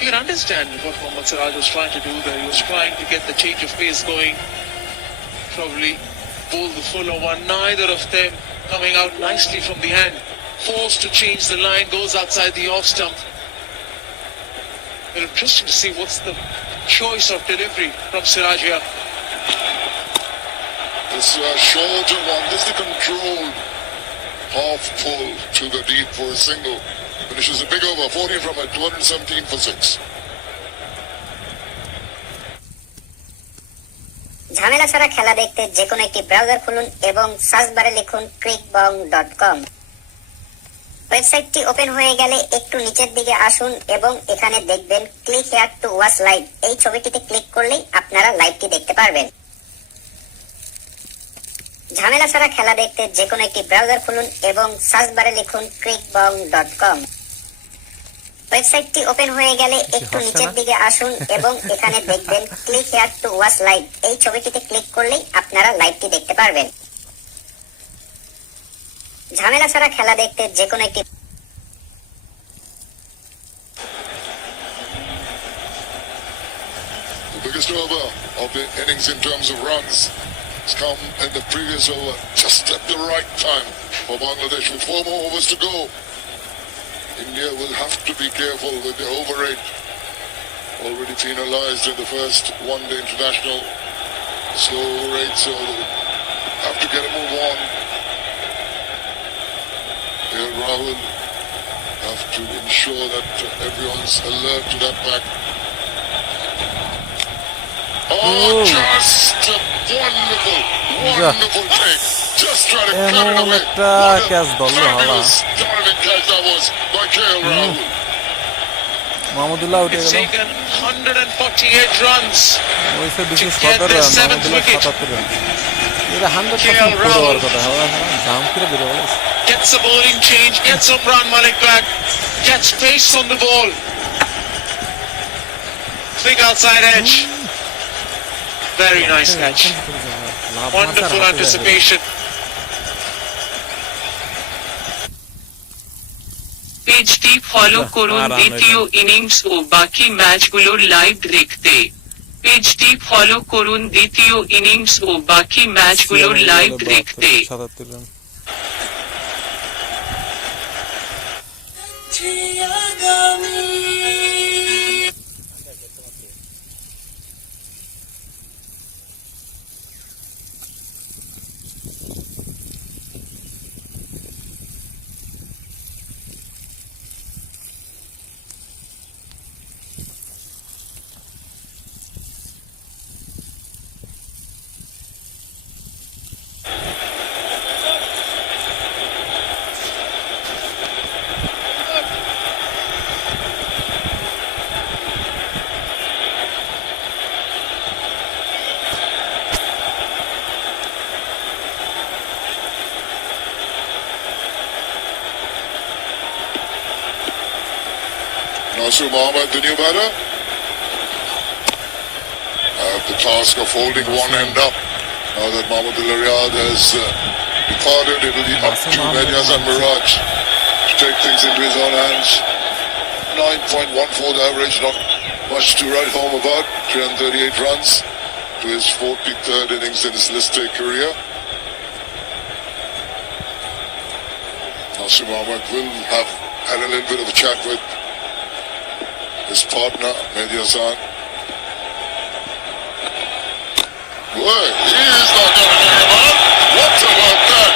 You can understand what Mohammad Siraj was trying to do there. He was trying to get the change of pace going. Probably bowl the fuller one. Neither of them coming out nicely from the hand. Forced to change the line, goes outside the off stump. Well, interesting to see what's the choice of delivery from Siraj here. This shorter one, this is the controlled half pull to the deep for a single. Finishes a big over, 14 from it, 217 for 6. ঝামেলা ছাড়া খেলা দেখতে যে কোনো একটি browser খুলুন এবং search বারে লিখুন crickbong.com। ওয়েবসাইটটি ওপেন হয়ে গেলে একটু নিচের দিকে আসুন এবং এখানে দেখবেন click here to watch live. এই ছবিটিতে ক্লিক করলেই আপনারা লাইভটি দেখতে পারবেন। ঝামেলা ছাড়া খেলা দেখতে যে কোনো একটি ব্রাউজার খুলুন এবং সার্চ বারে লিখুন crickbong.com। ওয়েবসাইটটি ওপেন হয়ে গেলে একটু নিচের দিকে আসুন এবং এখানে দেখবেন click here to watch live. এই ছবিটিতে ক্লিক করলেই আপনারা লাইভটি দেখতে পারবেন। ঝামেলা ছাড়া খেলা দেখতে যে কোনো একটি The biggest over of the innings in terms of runs has come in the previous over, just at the right time for Bangladesh with 4 more overs to go. India will have to be careful with the over rate. Already penalized in the first one-day international slow rate, so they have to get a move on. Here Rahul have to ensure that everyone's alert to that back. Oh, just a wonderful take. Just try to cut it away. What a fabulous diving catch that was by KL Rahul. It's taken 148 runs to get their 7th wicket. KL Rahul gets a bowling change, gets Umran Malik back, gets pace on the ball. Thick outside edge. Very nice catch. Wonderful anticipation. পেজটি follow করুন দ্বিতীয় innings ও বাকি ম্যাচগুলোর live দেখতে। পেজটি follow করুন দ্বিতীয় innings ও বাকি ম্যাচগুলোর live দেখতে। Nasir Mohammed, the new batter, have the task of holding one end up now that Mohammad Al-Riyad has half-hearted. It'll be up to Medias and Mirage to take things into his own hands. 9.14 average, not much to write home about. 338 runs to his 43rd innings in his listed career. Nasir Ahmed will have had a little bit of a chat with his partner, Mehdi Hassan. Boy, he is not going to hang him out. What about that?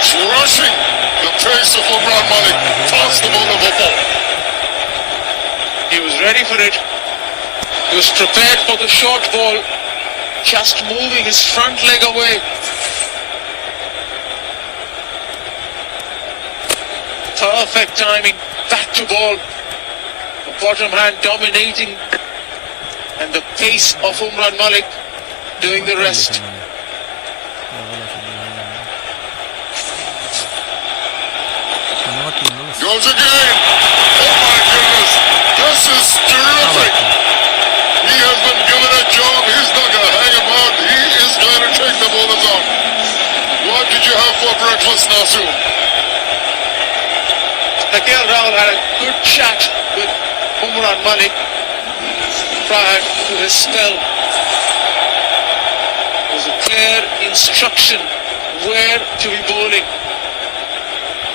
Crushing the pace of Umran Malik. Toss the ball over ball. He was ready for it. He was prepared for the short ball, just moving his front leg away. Perfect timing, back to ball. The bottom hand dominating, and the pace of Umran Malik doing the rest. Goes again. Oh my goodness. This is terrific. He has been given a job. He's not going to hang about. He is going to take the bowlers on. What did you have for breakfast, Nasu? KL Rahul had a good chat with Umran Malik prior to his spell. There was a clear instruction where to be bowling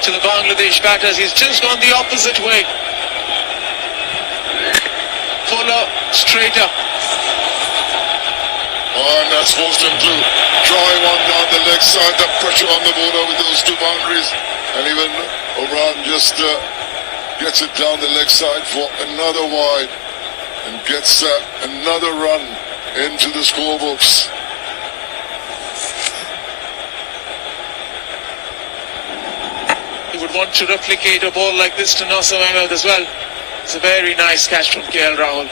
to the Bangladesh batters. He's just gone the opposite way. Fuller, straighter. Oh, and that's forced him to try one down the leg side. The pressure on the border with those two boundaries. And even Umran just gets it down the leg side for another wide. And gets another run into the scorebooks. He would want to replicate a ball like this to Nasir Ahmed as well. It's a very nice catch from KL Rahul.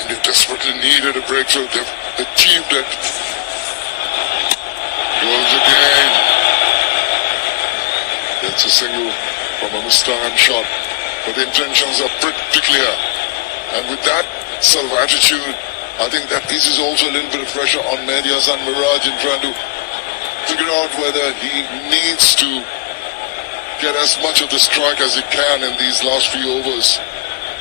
And they desperately needed a breakthrough. They've achieved it. Goes again. It's a single from a mistime shot. But the intentions are pretty clear. And with that sort of attitude, I think that eases also a little bit of pressure on Mehdi Hassan Miraj in trying to figure out whether he needs to get as much of the strike as he can in these last few overs.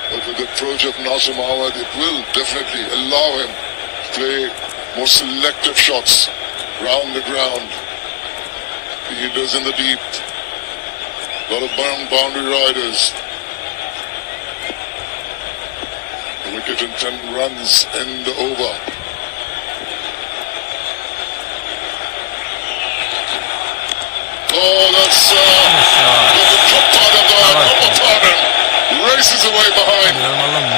But with the approach of Nasir Ahmed, it will definitely allow him to play more selective shots round the ground. He does in the deep. A lot of boundary riders. A wicket and 10 runs in the over. Oh, that's the top part of the upper pattern. Races away behind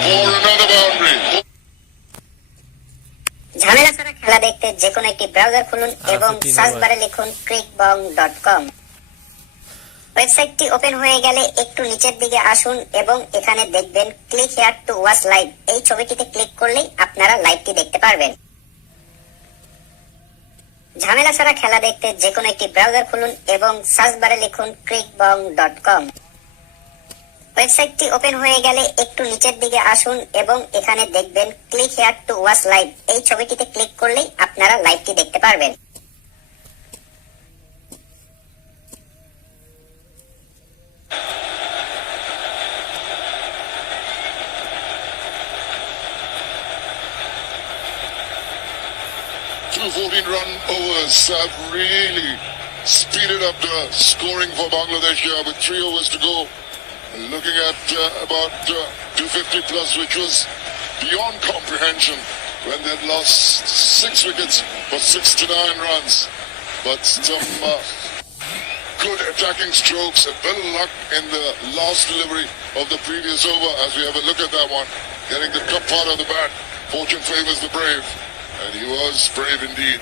for another boundary. ঝামেলা ছাড়া খেলা দেখতে যে কোনো একটি browser খুলুন এবং search বারে লিখুন crickbong.com। ওয়েবসাইটটি ওপেন হয়ে গেলে একটু নিচের দিকে আসুন এবং এখানে দেখবেন click here to watch live. এই ছবিটিতে ক্লিক করলেই আপনারা লাইভটি দেখতে পারবেন। ঝামেলা ছাড়া খেলা দেখতে যে কোনো একটি ব্রাউজার খুলুন এবং সার্চ বারে লিখুন crickbong.com। ওয়েবসাইটটি ওপেন হয়ে গেলে একটু নিচের দিকে আসুন এবং এখানে দেখবেন click here to watch live. এই ছবিটিতে ক্লিক করলেই আপনারা লাইভটি দেখতে পারবেন। Two 14-run overs have really speeded up the scoring for Bangladesh here with 3 overs to go. Looking at about 250 plus, which was beyond comprehension when they'd lost 6 wickets for 69 runs. But some good attacking strokes, a bit of luck in the last delivery of the previous over as we have a look at that one. Getting the top part of the bat. Fortune favors the brave. And he was brave indeed.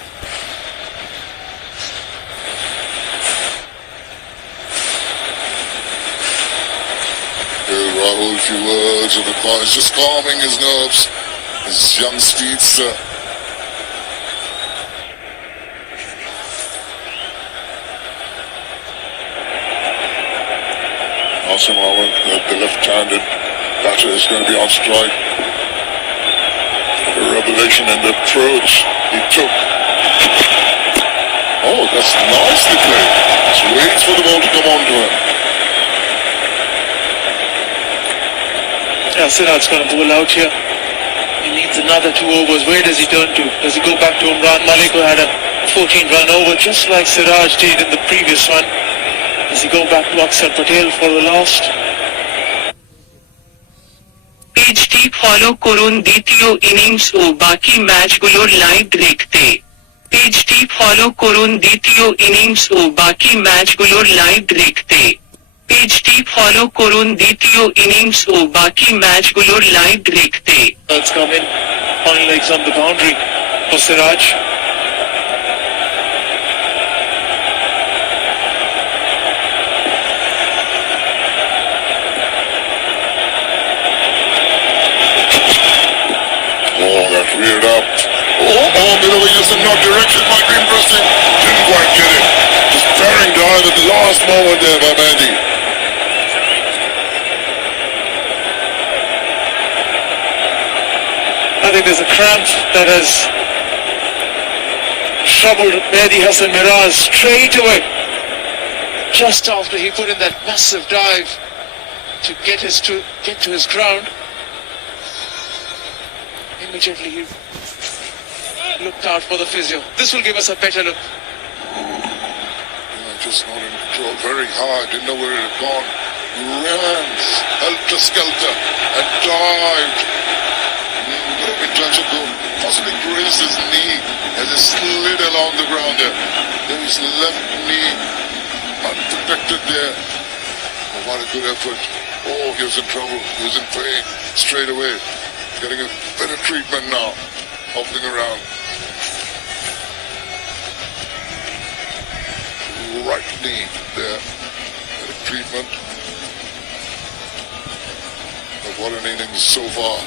Rahul, a few words of advice, just calming his nerves, his young speedster. Nasir Ahmed, the left-handed batter, is going to be on strike. A revelation in the approach he took. Oh, that's nicely played. Just waits for the ball to come on to him. Yeah, Siraj's going to bowl out here. He needs another 2 overs. Where does he turn to? Does he go back to Imran Malik, who had a 14-run over just like Siraj did in the previous one? Does he go back to Akshar Patel for the last? পেজটি follow করুন দ্বিতীয় innings ও বাকি ম্যাচগুলোর live দেখতে। পেজটি follow করুন দ্বিতীয় innings ও বাকি ম্যাচগুলোর live দেখতে। পেজটি ফলো করুন দ্বিতীয় ইনিংস ও বাকি ম্যাচগুলোর লাইভ দেখতে। Let's come in. On legs on the boundary for Siraj. Oh, that reared up. Oh, middle of using not direction might be interesting. Didn't quite get it. Just bearing down at the last moment there by Mandy. I think there's a cramp that has troubled Mehdi Hassan Miraz straight away. Just after he put in that massive dive to get to his ground, immediately he looked out for the physio. This will give us a better look. Just not in control. Very hard. Didn't know where it had gone. Ran helter-skelter and dived. Intention to possibly graze his knee as it slid along the ground there. There his left knee unprotected there. Oh, what a good effort. Oh, he was in trouble. He was in pain straight away. Getting a better treatment now. Hopping around. Right knee there. Better treatment. But what an innings so far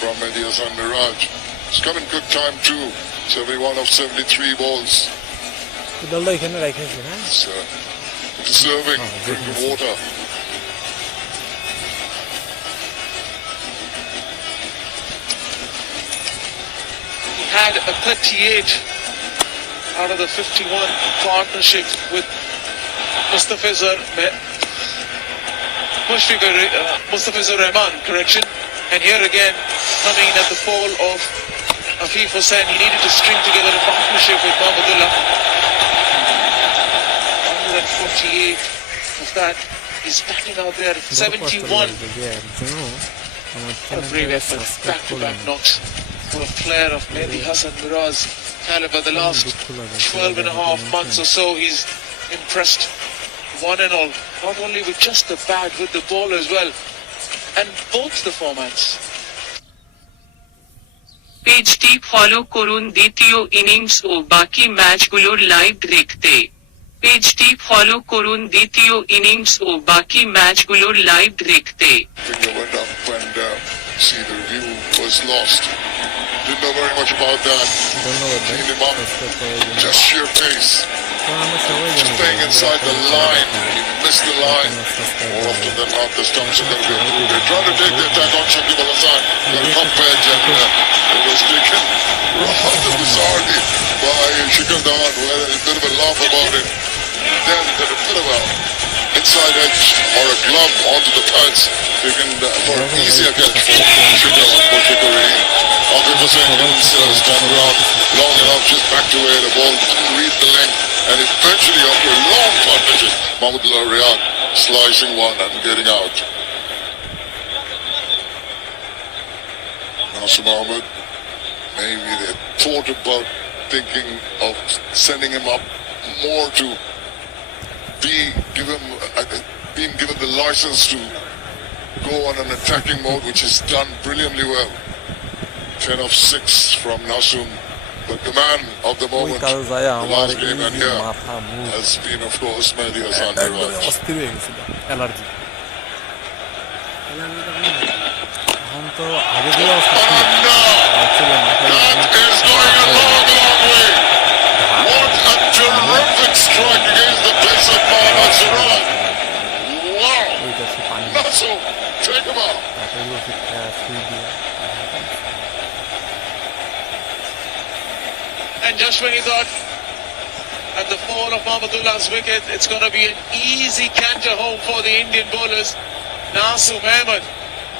from Mehdi Hassan Miraj. It's come in good time too. 71 of 73 balls. It's deserving drinking water. He had a 38 out of the 51 partnership with Mustafizur Rahman, correction. And here again, coming in at the fall of Afif Hussain, he needed to string together a partnership with Mahmudullah. 148 of that. He's batting out there, 71. What a brave effort, back-to-back knocks for a player of Mehdi Hassan Miraz caliber. The last 12 and a half months or so, he's impressed one and all. Not only with just the bat, with the ball as well. And both the formats. পেজটি follow করুন দ্বিতীয় innings ও বাকি ম্যাচগুলোর live দেখতে। পেজটি follow করুন দ্বিতীয় innings ও বাকি ম্যাচগুলোর live দেখতে। Finger went up and see the review was lost. Didn't know very much about that. Cleaned him up. Just sheer pace. Just staying inside the line. He missed the line. More often than not, the stumps are going to be approved. They're trying to take the attack on Shakib Al Hasan. Got a top edge and it was taken rather bizarrely by Shikar Dhawan, who had a bit of a laugh about it. Then did a bit of a inside edge or a glove onto the pads, taken for an easier catch for Shikar Rahim. After didn't stand around long enough, just backed away. The ball didn't read the length, and eventually, after a long partnership, Mahmudullah Riyad slicing one and getting out. Nasir Mohammed, maybe they thought about thinking of sending him up more to being given the license to go on an attacking mode, which is done brilliantly well. 10 of 6 from Nasum, but the man of the moment, the last game and here, has been of course Mehdi Hassan Miraj. That is going a long, long way. What a terrific strike against the pace of Mohammad Siraj. Wow. Nasum, take him out. And just when he thought at the fall of Mahmudullah's wicket. It's going to be an easy canter home for the Indian bowlers. Nasum Ahmed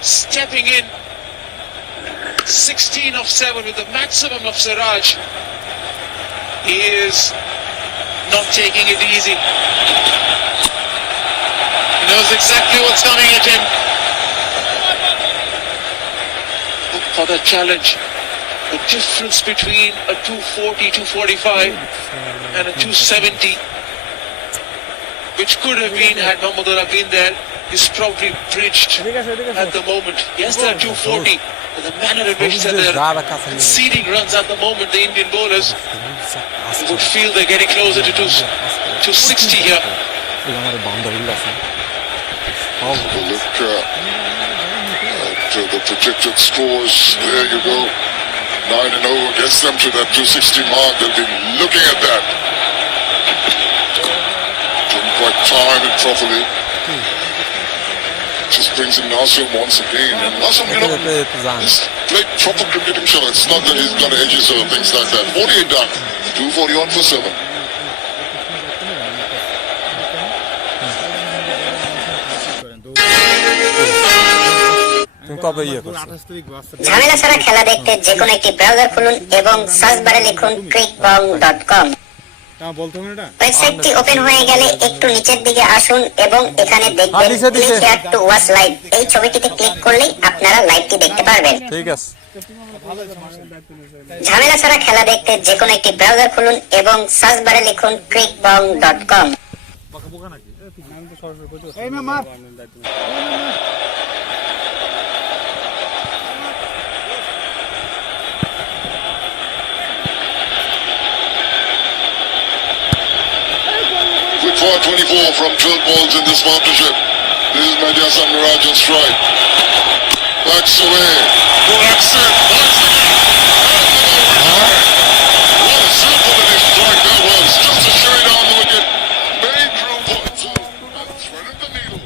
stepping in, 16 of 7 with the maximum of Siraj. He is not taking it easy. He knows exactly what's coming at him. Look for that challenge. The difference between a 240, 245 and a 270, which could have been had Mahmudullah been there, is probably bridged at the moment. Yes, there are 240, but the manner in which they're conceding runs at the moment, the Indian bowlers, you would feel they're getting closer to 260 here. Look at the projected scores. There you go. 9-0 gets them to that 260 mark. They'll be looking at that. Didn't quite time it properly. Just brings in Nasum once again. And Nasum, you know, he's played proper cricketing show. It's not that he's got edges or things like that. 48 done. 241 for 7. ঝামেলা ছাড়া খেলা দেখতে যে কোনো একটি browser খুলুন এবং search বারে লিখুন crickbong.com। ওয়েবসাইটটি ওপেন হয়ে গেলে একটু নিচের দিকে আসুন এবং এখানে দেখবেন click here to watch live. এই ছবিটিতে ক্লিক করলেই আপনারা লাইভটি দেখতে পারবেন। ঠিক আছে। ঝামেলা ছাড়া খেলা দেখতে যে কোনো একটি ব্রাউজার খুলুন এবং সার্চ বারে লিখুন crickbong.com। With 424 from 12 balls in this partnership. This is Nadia Samiraj on strike. Backs away. Backs in. What a simple strike that was. Just to straight on the wicket. Made room for it. And threaded the needle.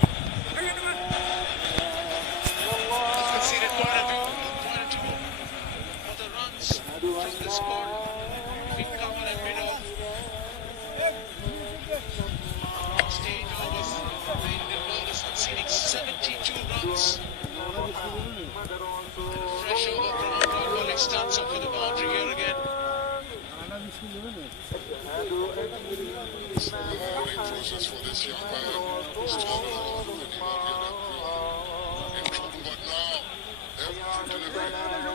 Conceded point of view for the runs from the score. Big cover and mid off. Stage overs. The Indian bowlers conceding 72 runs. Fresh over from outdoor bowling starts up with a boundary here again. Process for this young man. Started off with an in trouble, but now every delivery.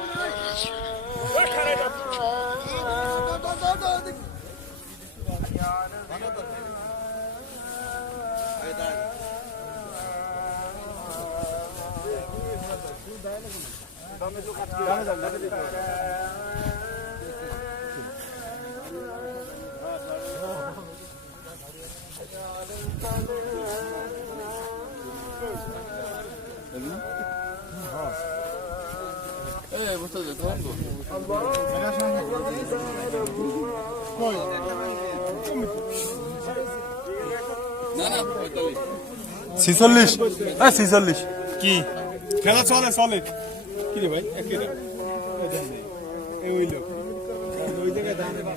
ছিচল্লিশ ছিচল্লিশ কি খেলা চলে চলে কি রে ভাই ওই লোক ওই জায়গায় দাঁড়ান